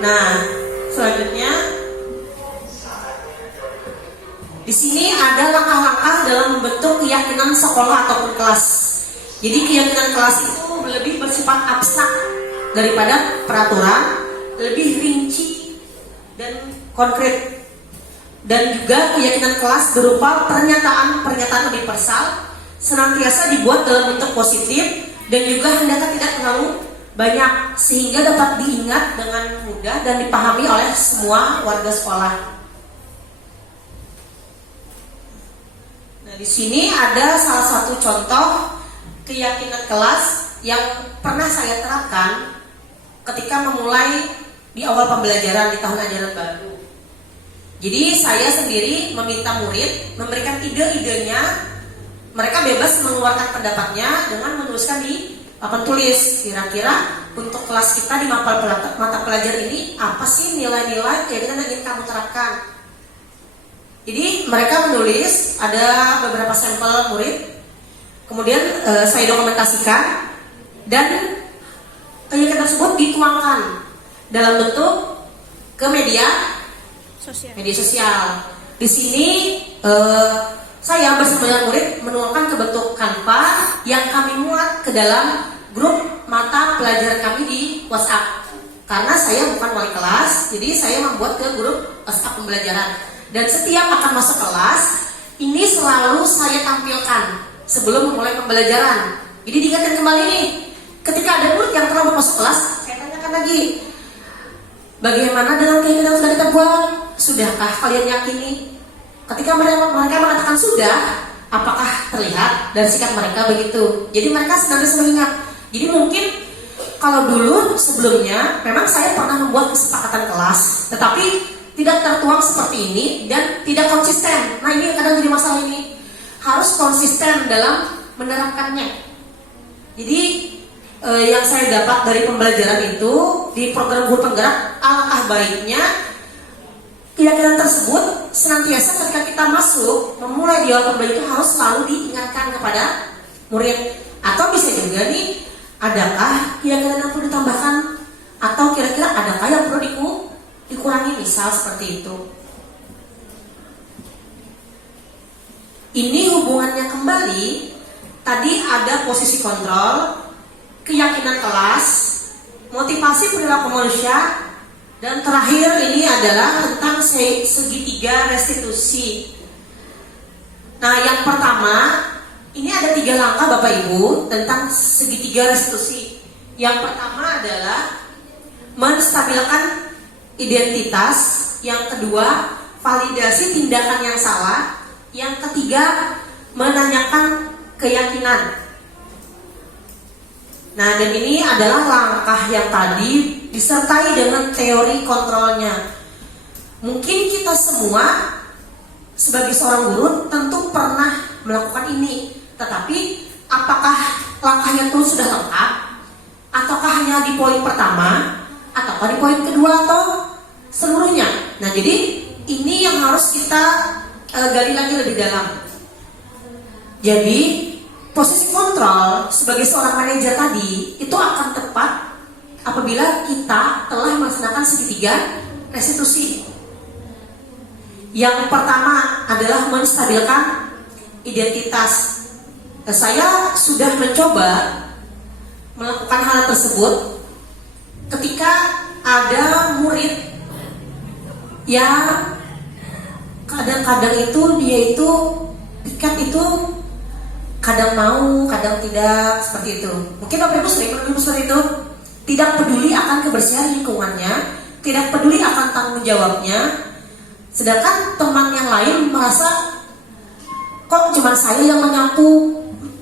Nah, selanjutnya di sini ada langkah-langkah dalam membentuk keyakinan sekolah ataupun kelas. Jadi keyakinan kelas itu lebih bersifat abstrak daripada peraturan, lebih rinci dan konkret. Dan juga keyakinan kelas berupa pernyataan-pernyataan universal, senantiasa dibuat dalam bentuk positif dan juga hendaknya tidak terlalu banyak sehingga dapat diingat dengan mudah dan dipahami oleh semua warga sekolah. Nah, di sini ada salah satu contoh keyakinan kelas yang pernah saya terapkan ketika memulai di awal pembelajaran di tahun ajaran baru. Jadi saya sendiri meminta murid memberikan ide-idenya. Mereka bebas mengeluarkan pendapatnya dengan menuliskan di papan tulis. Kira-kira untuk kelas kita di mata pelajaran ini apa sih nilai-nilai keyakinan yang ingin kamu terapkan? Jadi mereka menulis, ada beberapa sampel murid. Kemudian saya dokumentasikan dan keyakinan tersebut dituangkan dalam bentuk ke media sosial. Di sini saya bersama dengan murid menuangkan ke bentuk Canva yang kami muat ke dalam grup mata pelajaran kami di WhatsApp. Karena saya bukan wali kelas, jadi saya membuat ke grup WhatsApp pembelajaran. Dan setiap akan masuk kelas, ini selalu saya tampilkan sebelum memulai pembelajaran. Jadi diingatkan kembali nih, ketika ada murid yang telah masuk kelas, saya tanyakan lagi, bagaimana dengan keyakinan yang sudah kita buat? Sudahkah kalian yakini? Ketika mereka mengatakan sudah, apakah terlihat dari sikap mereka begitu? Jadi mereka senantiasa mengingat. Jadi mungkin kalau dulu sebelumnya memang saya pernah membuat kesepakatan kelas, tetapi tidak tertuang seperti ini dan tidak konsisten. Nah, ini kadang jadi masalah ini. Harus konsisten dalam menerapkannya. Jadi yang saya dapat dari pembelajaran itu di program guru penggerak, alangkah baiknya keyakinan tersebut senantiasa ketika kita masuk memulai dialog kembali itu harus selalu diingatkan kepada murid. Atau bisa juga nih, adakah keyakinan yang perlu ditambahkan atau kira-kira adakah yang perlu dikurangi, misal seperti itu. Ini hubungannya kembali, tadi ada posisi kontrol, keyakinan kelas, motivasi perilaku manusia, dan terakhir ini adalah tentang segitiga restitusi. Nah, yang pertama, ini ada 3 langkah Bapak Ibu tentang segitiga restitusi. Yang pertama adalah menstabilkan identitas, yang kedua validasi tindakan yang salah, yang ketiga menanyakan keyakinan. Nah, dan ini adalah langkah yang tadi disertai dengan teori kontrolnya. Mungkin kita semua sebagai seorang guru tentu pernah melakukan ini, tetapi apakah langkahnya itu sudah lengkap? Ataukah hanya di poin pertama? Ataukah di poin kedua atau seluruhnya? Nah, jadi ini yang harus kita gali lagi lebih dalam. Jadi posisi kontrol sebagai seorang manajer tadi itu akan tepat apabila kita telah melaksanakan segitiga restitusi. Yang pertama adalah menstabilkan identitas. Saya sudah mencoba melakukan hal tersebut ketika ada murid yang kadang-kadang itu dia itu piket itu kadang mau, kadang tidak, seperti itu. Mungkin Bapak Ibu sering menemui seperti itu. Tidak peduli akan kebersihan lingkungannya, tidak peduli akan tanggung jawabnya. Sedangkan teman yang lain merasa kok cuma saya yang menyapu,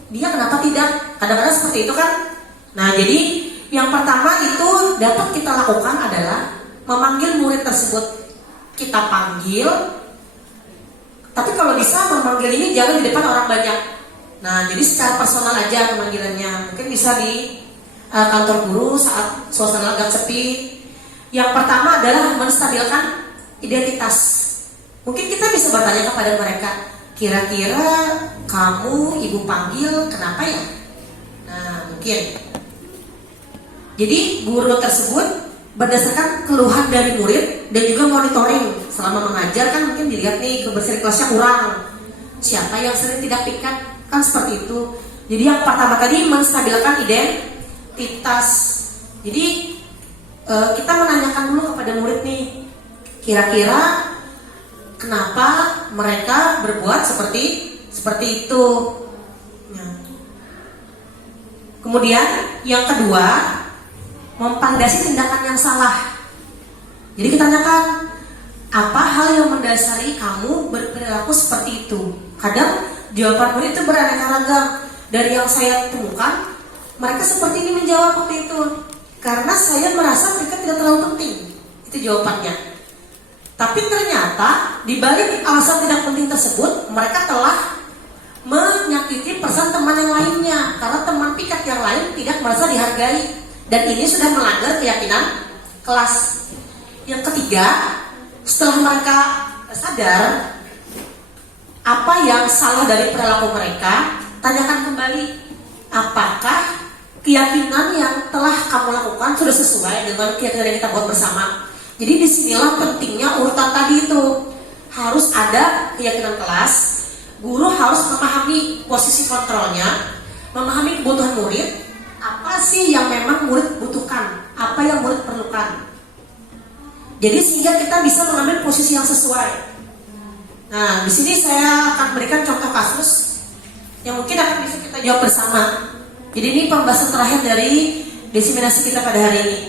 dia kenapa tidak? Kadang-kadang seperti itu kan. Nah, jadi yang pertama itu dapat kita lakukan adalah memanggil murid tersebut. Kita panggil, tapi kalau bisa memanggil ini jangan di depan orang banyak. Nah, jadi secara personal aja pemanggilannya. Mungkin bisa di kantor guru saat suasana agak sepi. Yang pertama adalah menstabilkan identitas. Mungkin kita bisa bertanya kepada mereka, kira-kira kamu ibu panggil kenapa ya? Nah, mungkin. Jadi guru tersebut berdasarkan keluhan dari murid dan juga monitoring selama mengajar kan mungkin dilihat nih kebersihan kelasnya kurang. Siapa yang sering tidak pikat? Kan seperti itu. Jadi yang pertama tadi menstabilkan identitas. Jadi kita menanyakan dulu kepada murid nih, kira-kira kenapa mereka berbuat seperti itu. Nah. Kemudian yang kedua, mempandasi tindakan yang salah. Jadi kita tanyakan, apa hal yang mendasari kamu berperilaku seperti itu? Kadang jawaban murid itu beraneka ragam. Dari yang saya temukan, mereka seperti ini menjawab waktu itu, karena saya merasa mereka tidak terlalu penting. Itu jawabannya. Tapi ternyata di balik alasan tidak penting tersebut, mereka telah menyakiti perasaan teman yang lainnya, karena teman pikat yang lain tidak merasa dihargai, dan ini sudah melanggar keyakinan kelas. Yang ketiga, setelah mereka sadar apa yang salah dari perilaku mereka, tanyakan kembali, apakah keyakinan yang telah kamu lakukan sudah sesuai dengan keyakinan yang kita buat bersama. Jadi disinilah pentingnya urutan tadi itu. Harus ada keyakinan kelas, guru harus memahami posisi kontrolnya, memahami kebutuhan murid, apa sih yang memang murid butuhkan, apa yang murid perlukan. Jadi sehingga kita bisa mengambil posisi yang sesuai. Nah, di sini saya akan berikan contoh kasus yang mungkin akan bisa kita jawab bersama. Jadi ini pembahasan terakhir dari diseminasi kita pada hari ini.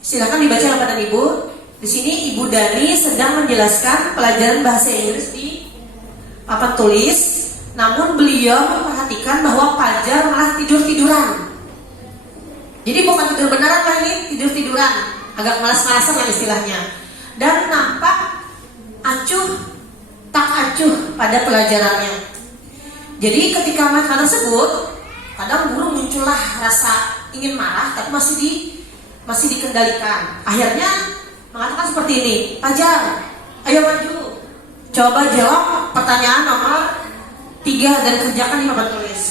Silakan dibaca Bapak dan Ibu. Di sini Ibu Dani sedang menjelaskan pelajaran bahasa Inggris di papan tulis. Namun beliau memperhatikan bahwa Fajar malah tidur-tiduran. Jadi bukan tidur beneran lah ini, tidur-tiduran. Agak malas-malasan lah istilahnya. Dan nampak acuh tak acuh pada pelajarannya. Jadi ketika mereka tersebut, kadang guru muncullah rasa ingin marah, tapi masih dikendalikan. Akhirnya mengatakan seperti ini, Fajar, ayo maju, coba jawab pertanyaan nomor 3 dan kerjakan di papan tulis.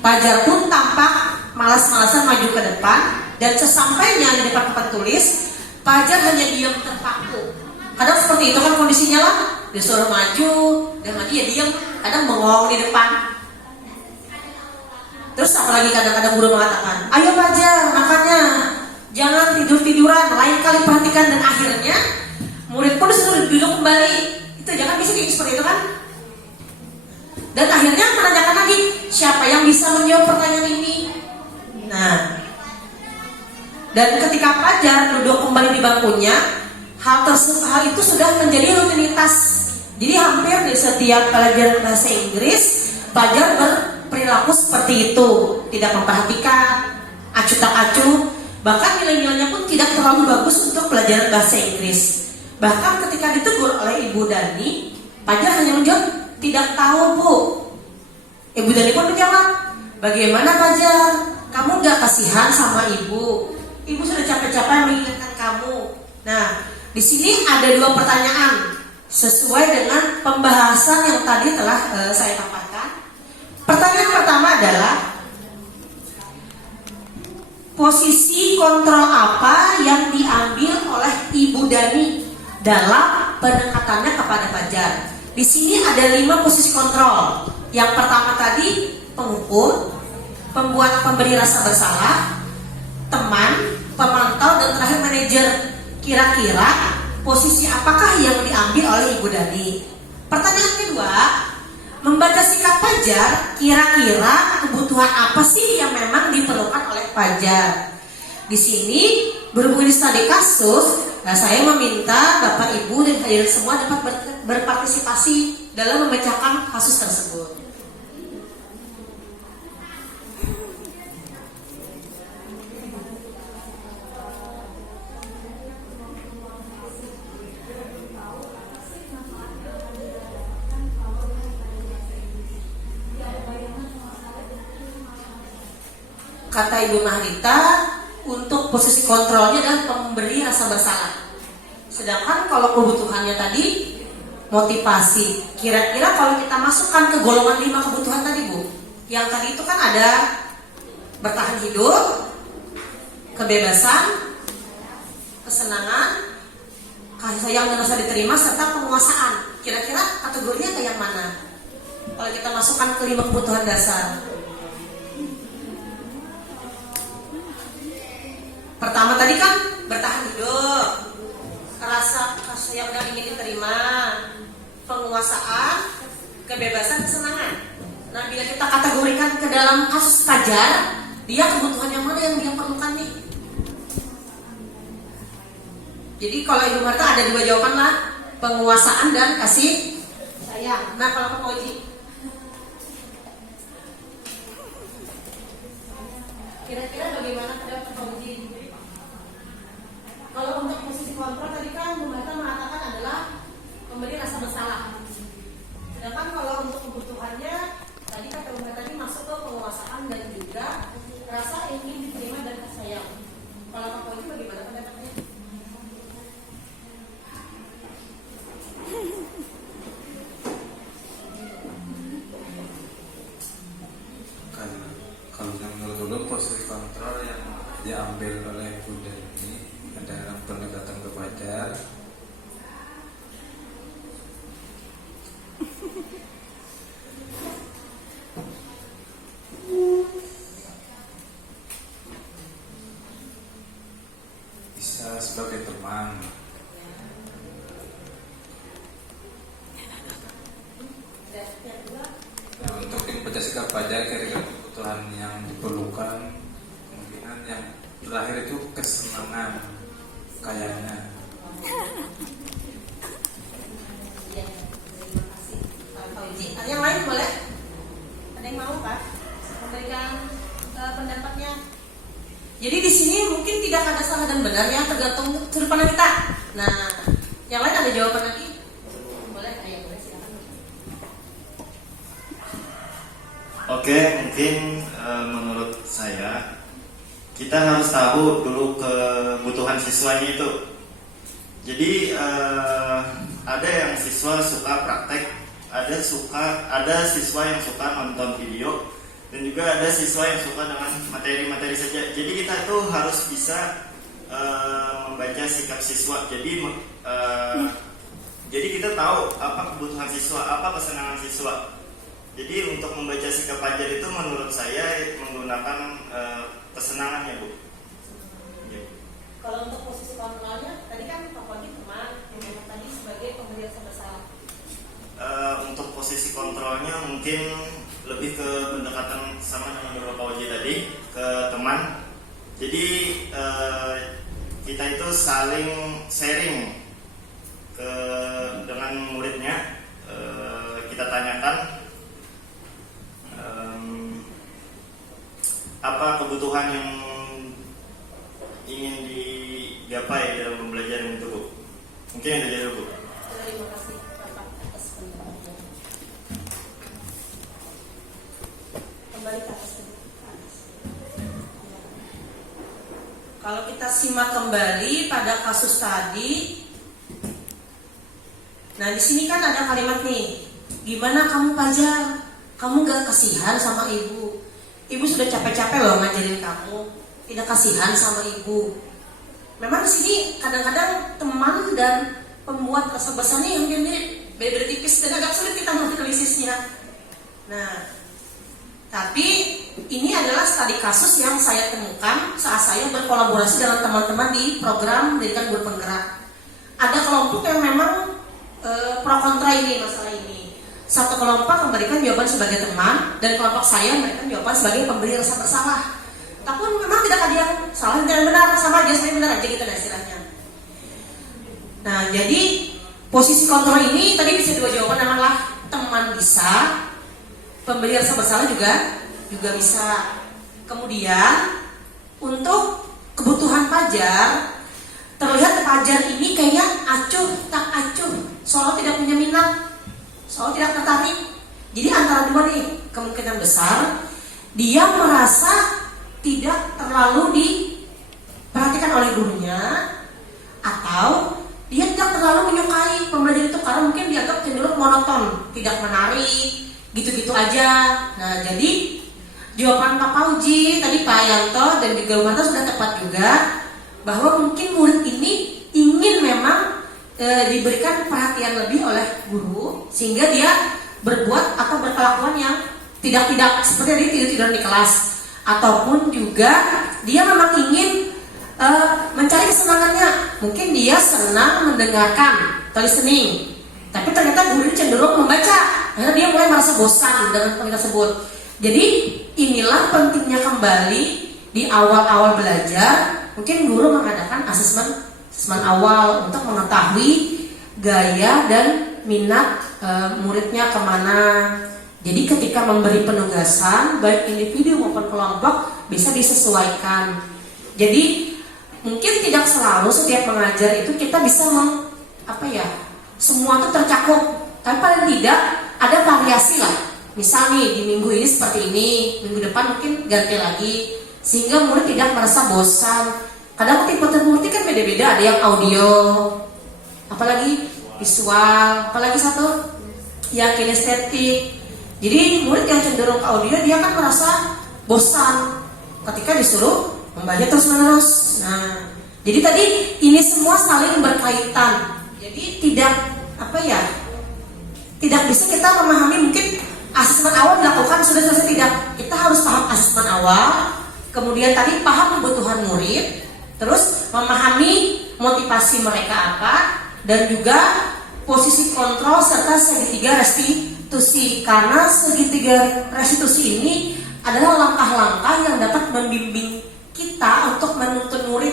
Fajar pun tampak malas-malasan maju ke depan, dan sesampainya di depan papan tulis, Fajar hanya diam terpaku. Kadang seperti itu kan kondisinya lah, disuruh maju, dan maju ya diam, kadang bengong di depan. Terus apalagi kadang-kadang guru mengatakan, ayo Fajar, makanya jangan tidur-tiduran, lain kali perhatikan, dan akhirnya murid pun disuruh duduk kembali. Itu jangan bisa kayak seperti itu kan? Dan akhirnya menanyakan lagi, siapa yang bisa menjawab pertanyaan ini? Nah, dan ketika Fajar duduk kembali di bangkunya, hal itu sudah menjadi rutinitas. Jadi hampir di setiap pelajaran bahasa Inggris, Fajar berperilaku seperti itu, tidak memperhatikan, acuh tak acuh. Bahkan nilai-nilainya pun tidak terlalu bagus untuk pelajaran bahasa Inggris. Bahkan ketika ditegur oleh Ibu Dani, Fajar hanya menjawab, tidak tahu Bu. Ibu Dani pun menjawab, bagaimana Fajar? Kamu gak kasihan sama Ibu? Ibu sudah capek-capek mengingatkan kamu. Nah, di sini ada 2 pertanyaan sesuai dengan pembahasan yang tadi telah saya paparkan. Pertanyaan pertama adalah, posisi kontrol apa yang diambil oleh Ibu Dani dalam pendekatannya kepada Fajar? Di sini ada 5 posisi kontrol. Yang pertama tadi penghukum, pembuat pemberi rasa bersalah, teman, pemantau, dan terakhir manajer. Kira-kira posisi apakah yang diambil oleh Ibu Dani? Pertanyaan kedua, membaca sikap Fajar, kira-kira kebutuhan apa sih yang memang diperlukan oleh Fajar? Di sini berhubung di studi kasus, saya meminta Bapak Ibu dan hadirin semua dapat berpartisipasi dalam memecahkan kasus tersebut. Kata Ibu Mahrita, untuk posisi kontrolnya adalah pemberi rasa bersalah. Sedangkan kalau kebutuhannya tadi motivasi. Kira-kira kalau kita masukkan ke golongan 5 kebutuhan tadi Bu, yang tadi itu kan ada bertahan hidup, kebebasan, kesenangan, kasih sayang dan rasa diterima, serta penguasaan. Kira-kira kategorinya ke yang mana? Kalau kita masukkan ke 5 kebutuhan dasar. Pertama tadi kan bertahan hidup, rasa kasih sayang dan ingin diterima, penguasaan, kebebasan, kesenangan. Nah, bila kita kategorikan ke dalam kasus Fajar, dia kebutuhan yang mana yang dia perlukan nih? Jadi kalau Ibu Marta ada 2 jawaban lah, penguasaan dan kasih sayang. Nah, kalau Pak Oji, kira-kira bagaimana pendapat Pak Oji? Kalau untuk posisi kontrol tadi kan Bu Marta mengatakan adalah memberi rasa bersalah. Sedangkan kalau untuk kebutuhannya tadi kata Bu Marta tadi masuk ke penguasaan dan juga rasa ingin diterima dan kasih sayang. Kalau Pak Oji bagaimana pendapatnya? Kalau yang dulu posisi kontrol yang diambil oleh Bu Dani adalah pendekatan ke Fajar. Bisa sebagai teman. Nah, untuk membaca sikap Fajar, kira-kira kebutuhan yang diperlukan kemungkinan yang terakhir itu kesenangan kayaknya. Ya, terima kasih Pak Oji. Ada yang lain boleh? Ada yang mau Pak memberikan pendapatnya? Jadi di sini mungkin tidak ada salah dan benar ya, tergantung sudut pandang kita. Nah, yang lain ada jawaban lagi? Boleh? Ayo, boleh silakan. Oke, mungkin menurut saya kita harus tahu dulu kebutuhan siswanya itu. Jadi ada yang siswa suka praktek, ada siswa yang suka nonton video, dan juga ada siswa yang suka dengan materi-materi saja. Jadi kita itu harus bisa membaca sikap siswa. Jadi kita tahu apa kebutuhan siswa, apa kesenangan siswa. Jadi untuk membaca sikap pelajar itu menurut saya menggunakan kesenangannya, Bu. Ya. Kalau untuk posisi kontrolnya, tadi kan Pak Wadi teman yang memang tadi sebagai pemberi rasa bersalah. Untuk posisi kontrolnya mungkin lebih ke pendekatan sama dengan beberapa wajib tadi ke teman. Jadi kita itu saling sharing dengan muridnya. Kita tanyakan apa kebutuhan yang ingin digapai dalam pembelajaran itu, Bu. Mungkin itu aja, Bu. Terima kasih Bapak atas penjelasannya. Kembali ke atas. Kalau kita simak kembali pada kasus tadi, nah di sini kan ada kalimat nih, gimana kamu Fajar? Kamu gak kasihan sama ibu? Ibu sudah capek-capek loh ngajarin kamu, tidak kasihan sama ibu. Memang di sini kadang-kadang teman dan pembuat rasa bersalahnya yang mirip, beda-beda tipis dan agak sulit kita menganalisisnya. Nah, tapi ini adalah studi kasus yang saya temukan saat saya berkolaborasi dengan teman-teman di program pendidikan guru penggerak. Ada kelompok yang memang pro kontra ini masalah ini. Satu kelompok memberikan jawaban sebagai teman dan kelompok saya memberikan jawaban sebagai pemberi rasa bersalah. Tapi memang tidak ada yang salah dan benar, sama aja, saya benar aja gitu lah istilahnya. Nah, jadi posisi kontrol ini tadi bisa dua jawaban adalah teman bisa, pemberi rasa bersalah juga bisa. Kemudian untuk kebutuhan Fajar, terlihat Fajar ini kayaknya acuh tak acuh, seolah tidak punya minat, seolah tidak tertarik. Jadi antara dua nih, kemungkinan besar dia merasa tidak terlalu diperhatikan oleh gurunya, atau dia tidak terlalu menyukai pembelajaran itu karena mungkin dianggap cenderung monoton, tidak menarik, gitu-gitu aja. Nah, jadi jawaban Pak Fauji tadi, Pak Yanto dan juga Umanto sudah tepat juga, bahwa mungkin murid ini ingin memang diberikan perhatian lebih oleh guru sehingga dia berbuat atau berkelakuan yang tidak seperti tadi tidur-tiduran di kelas, ataupun juga dia memang ingin mencari kesenangannya. Mungkin dia senang mendengarkan atau listening, tapi ternyata guru cenderung membaca, akhirnya dia mulai merasa bosan dengan hal tersebut. Jadi inilah pentingnya kembali di awal-awal belajar, mungkin guru mengadakan asesmen awal untuk mengetahui gaya dan minat muridnya kemana. Jadi ketika memberi penugasan baik individu maupun kelompok bisa disesuaikan. Jadi mungkin tidak selalu setiap mengajar itu kita bisa semua itu tercakup, tapi paling tidak ada variasi lah. Misal nih di minggu ini seperti ini, minggu depan mungkin ganti lagi, sehingga murid tidak merasa bosan. Kadang tipe murid kan beda-beda, ada yang audio, apalagi visual, apalagi satu yang kinestetik. Jadi murid yang cenderung ke audio dia kan merasa bosan ketika disuruh membaca terus-menerus. Nah, jadi tadi ini semua saling berkaitan. Jadi tidak bisa kita memahami, mungkin asesmen awal dilakukan sudah selesai, tidak. Kita harus paham asesmen awal, kemudian tadi paham kebutuhan murid, terus memahami motivasi mereka apa, dan juga posisi kontrol serta segitiga restitusi. Karena segitiga restitusi ini adalah langkah-langkah yang dapat membimbing kita untuk menuntun murid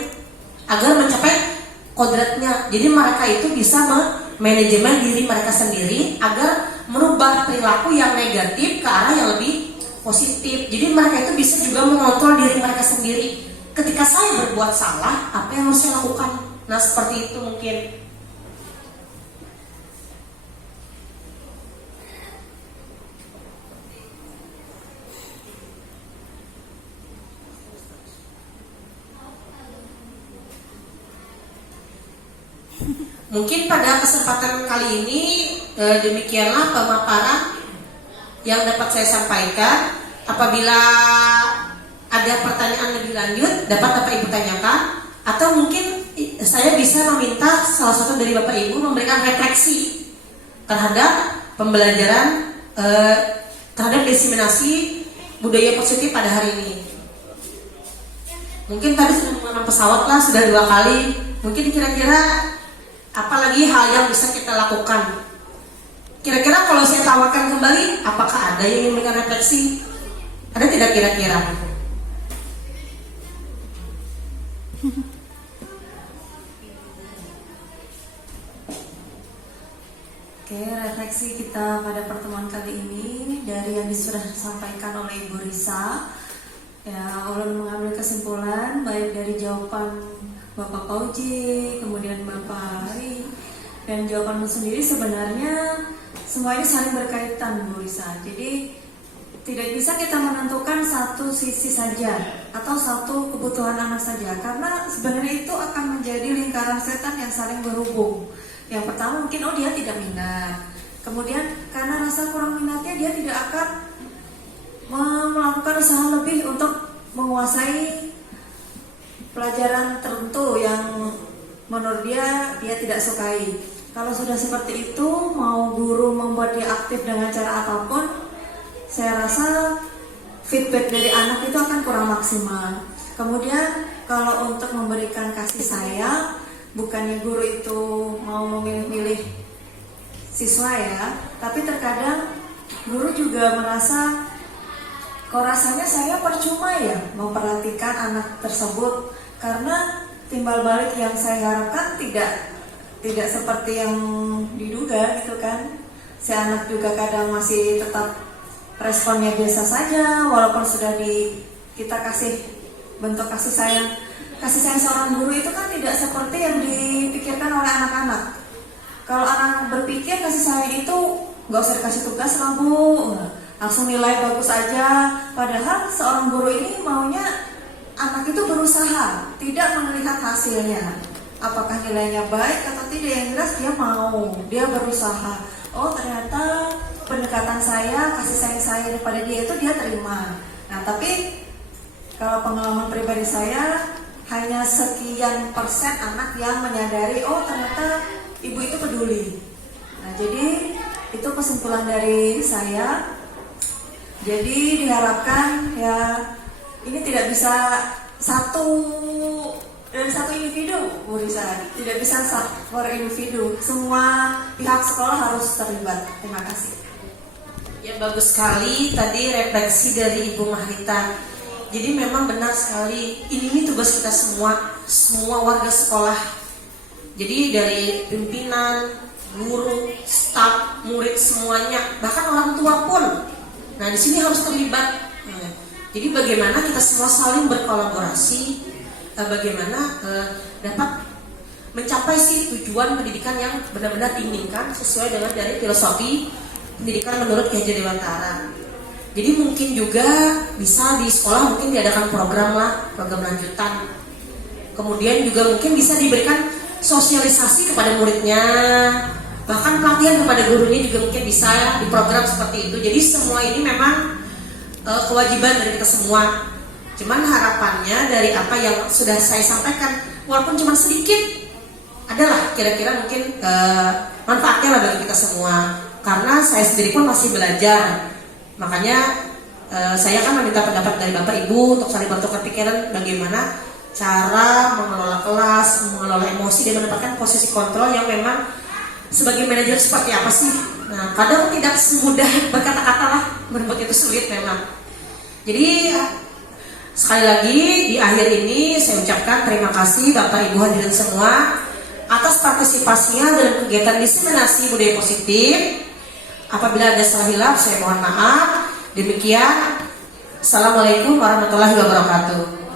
agar mencapai kodratnya. Jadi mereka itu bisa manajemen diri mereka sendiri agar merubah perilaku yang negatif ke arah yang lebih positif. Jadi mereka itu bisa juga mengontrol diri mereka sendiri. Ketika saya berbuat salah, apa yang harus saya lakukan? Nah, seperti itu mungkin. Mungkin pada kesempatan kali ini demikianlah pemaparan yang dapat saya sampaikan. Apabila ada pertanyaan lebih lanjut dapat Bapak Ibu tanyakan, atau mungkin saya bisa meminta salah satu dari Bapak Ibu memberikan refleksi terhadap pembelajaran terhadap diseminasi budaya positif pada hari ini. Mungkin tadi sudah menggunakan pesawat lah, sudah 2 kali. Mungkin kira-kira apalagi hal yang bisa kita lakukan. Kira-kira kalau saya tawarkan kembali, apakah ada yang ingin memberikan refleksi? Ada tidak kira-kira? Oke, refleksi kita pada pertemuan kali ini dari yang sudah disampaikan oleh Ibu Risa. Ya, ulun mengambil kesimpulan baik dari jawaban Bapak Pauji, kemudian Bapak Hari, dan jawabanmu sendiri sebenarnya semua ini saling berkaitan, Bu Risa. Jadi tidak bisa kita menentukan satu sisi saja atau satu kebutuhan anak saja, karena sebenarnya itu akan menjadi lingkaran setan yang saling berhubung. Yang pertama mungkin dia tidak minat, kemudian karena rasa kurang minatnya dia tidak akan melakukan usaha lebih untuk menguasai pelajaran tertentu yang menurut dia tidak sukai. Kalau sudah seperti itu, mau guru membuat dia aktif dengan cara apapun, saya rasa feedback dari anak itu akan kurang maksimal. Kemudian kalau untuk memberikan kasih sayang, bukannya guru itu mau memilih-milih siswa ya, tapi terkadang guru juga merasa kok rasanya saya percuma ya memperhatikan anak tersebut, karena timbal balik yang saya harapkan tidak seperti yang diduga gitu kan. Si anak juga kadang masih tetap responnya biasa saja, walaupun sudah kita kasih bentuk kasih sayang. Kasih sayang seorang guru itu kan tidak seperti yang dipikirkan oleh anak-anak. Kalau anak berpikir kasih sayang itu nggak usah dikasih tugas lah Bu, langsung nilai bagus aja. Padahal seorang guru ini maunya anak itu berusaha, tidak melihat hasilnya. Apakah nilainya baik atau tidak, yang jelas dia mau, dia berusaha. Oh ternyata pendekatan saya, kasih sayang saya daripada dia itu dia terima. Nah tapi kalau pengalaman pribadi saya, hanya sekian persen anak yang menyadari oh ternyata ibu itu peduli. Nah jadi itu kesimpulan dari saya. Jadi diharapkan ya ini tidak bisa satu individu, Bu Risa, tidak bisa per individu. Semua pihak sekolah harus terlibat. Terima kasih. Ya bagus sekali tadi refleksi dari Ibu Mahrita. Jadi memang benar sekali, ini tugas kita semua warga sekolah. Jadi dari pimpinan, guru, staf, murid semuanya, bahkan orang tua pun. Nah di sini harus terlibat. Jadi bagaimana kita semua saling berkolaborasi, bagaimana dapat mencapai si tujuan pendidikan yang benar-benar diinginkan sesuai dengan dari filosofi pendidikan menurut Ki Hajar Dewantara. Jadi mungkin juga bisa di sekolah mungkin diadakan program lanjutan. Kemudian juga mungkin bisa diberikan sosialisasi kepada muridnya, bahkan pelatihan kepada gurunya juga mungkin bisa di program seperti itu. Jadi semua ini memang kewajiban dari kita semua. Cuman harapannya dari apa yang sudah saya sampaikan, walaupun cuma sedikit, adalah kira-kira mungkin manfaatnya lah bagi kita semua. Karena saya sendiri pun masih belajar. Makanya saya kan meminta pendapat dari Bapak Ibu untuk saling bertukar pikiran bagaimana cara mengelola kelas, mengelola emosi, dan mendapatkan posisi kontrol yang memang sebagai manajer seperti apa sih. Nah kadang tidak semudah berkata-kata lah, merebut itu sulit memang. Jadi sekali lagi di akhir ini saya ucapkan terima kasih Bapak Ibu hadirin semua atas partisipasinya dalam kegiatan diseminasi budaya positif. Apabila ada salah hilaf saya mohon maaf. Demikian, Assalamualaikum warahmatullahi wabarakatuh.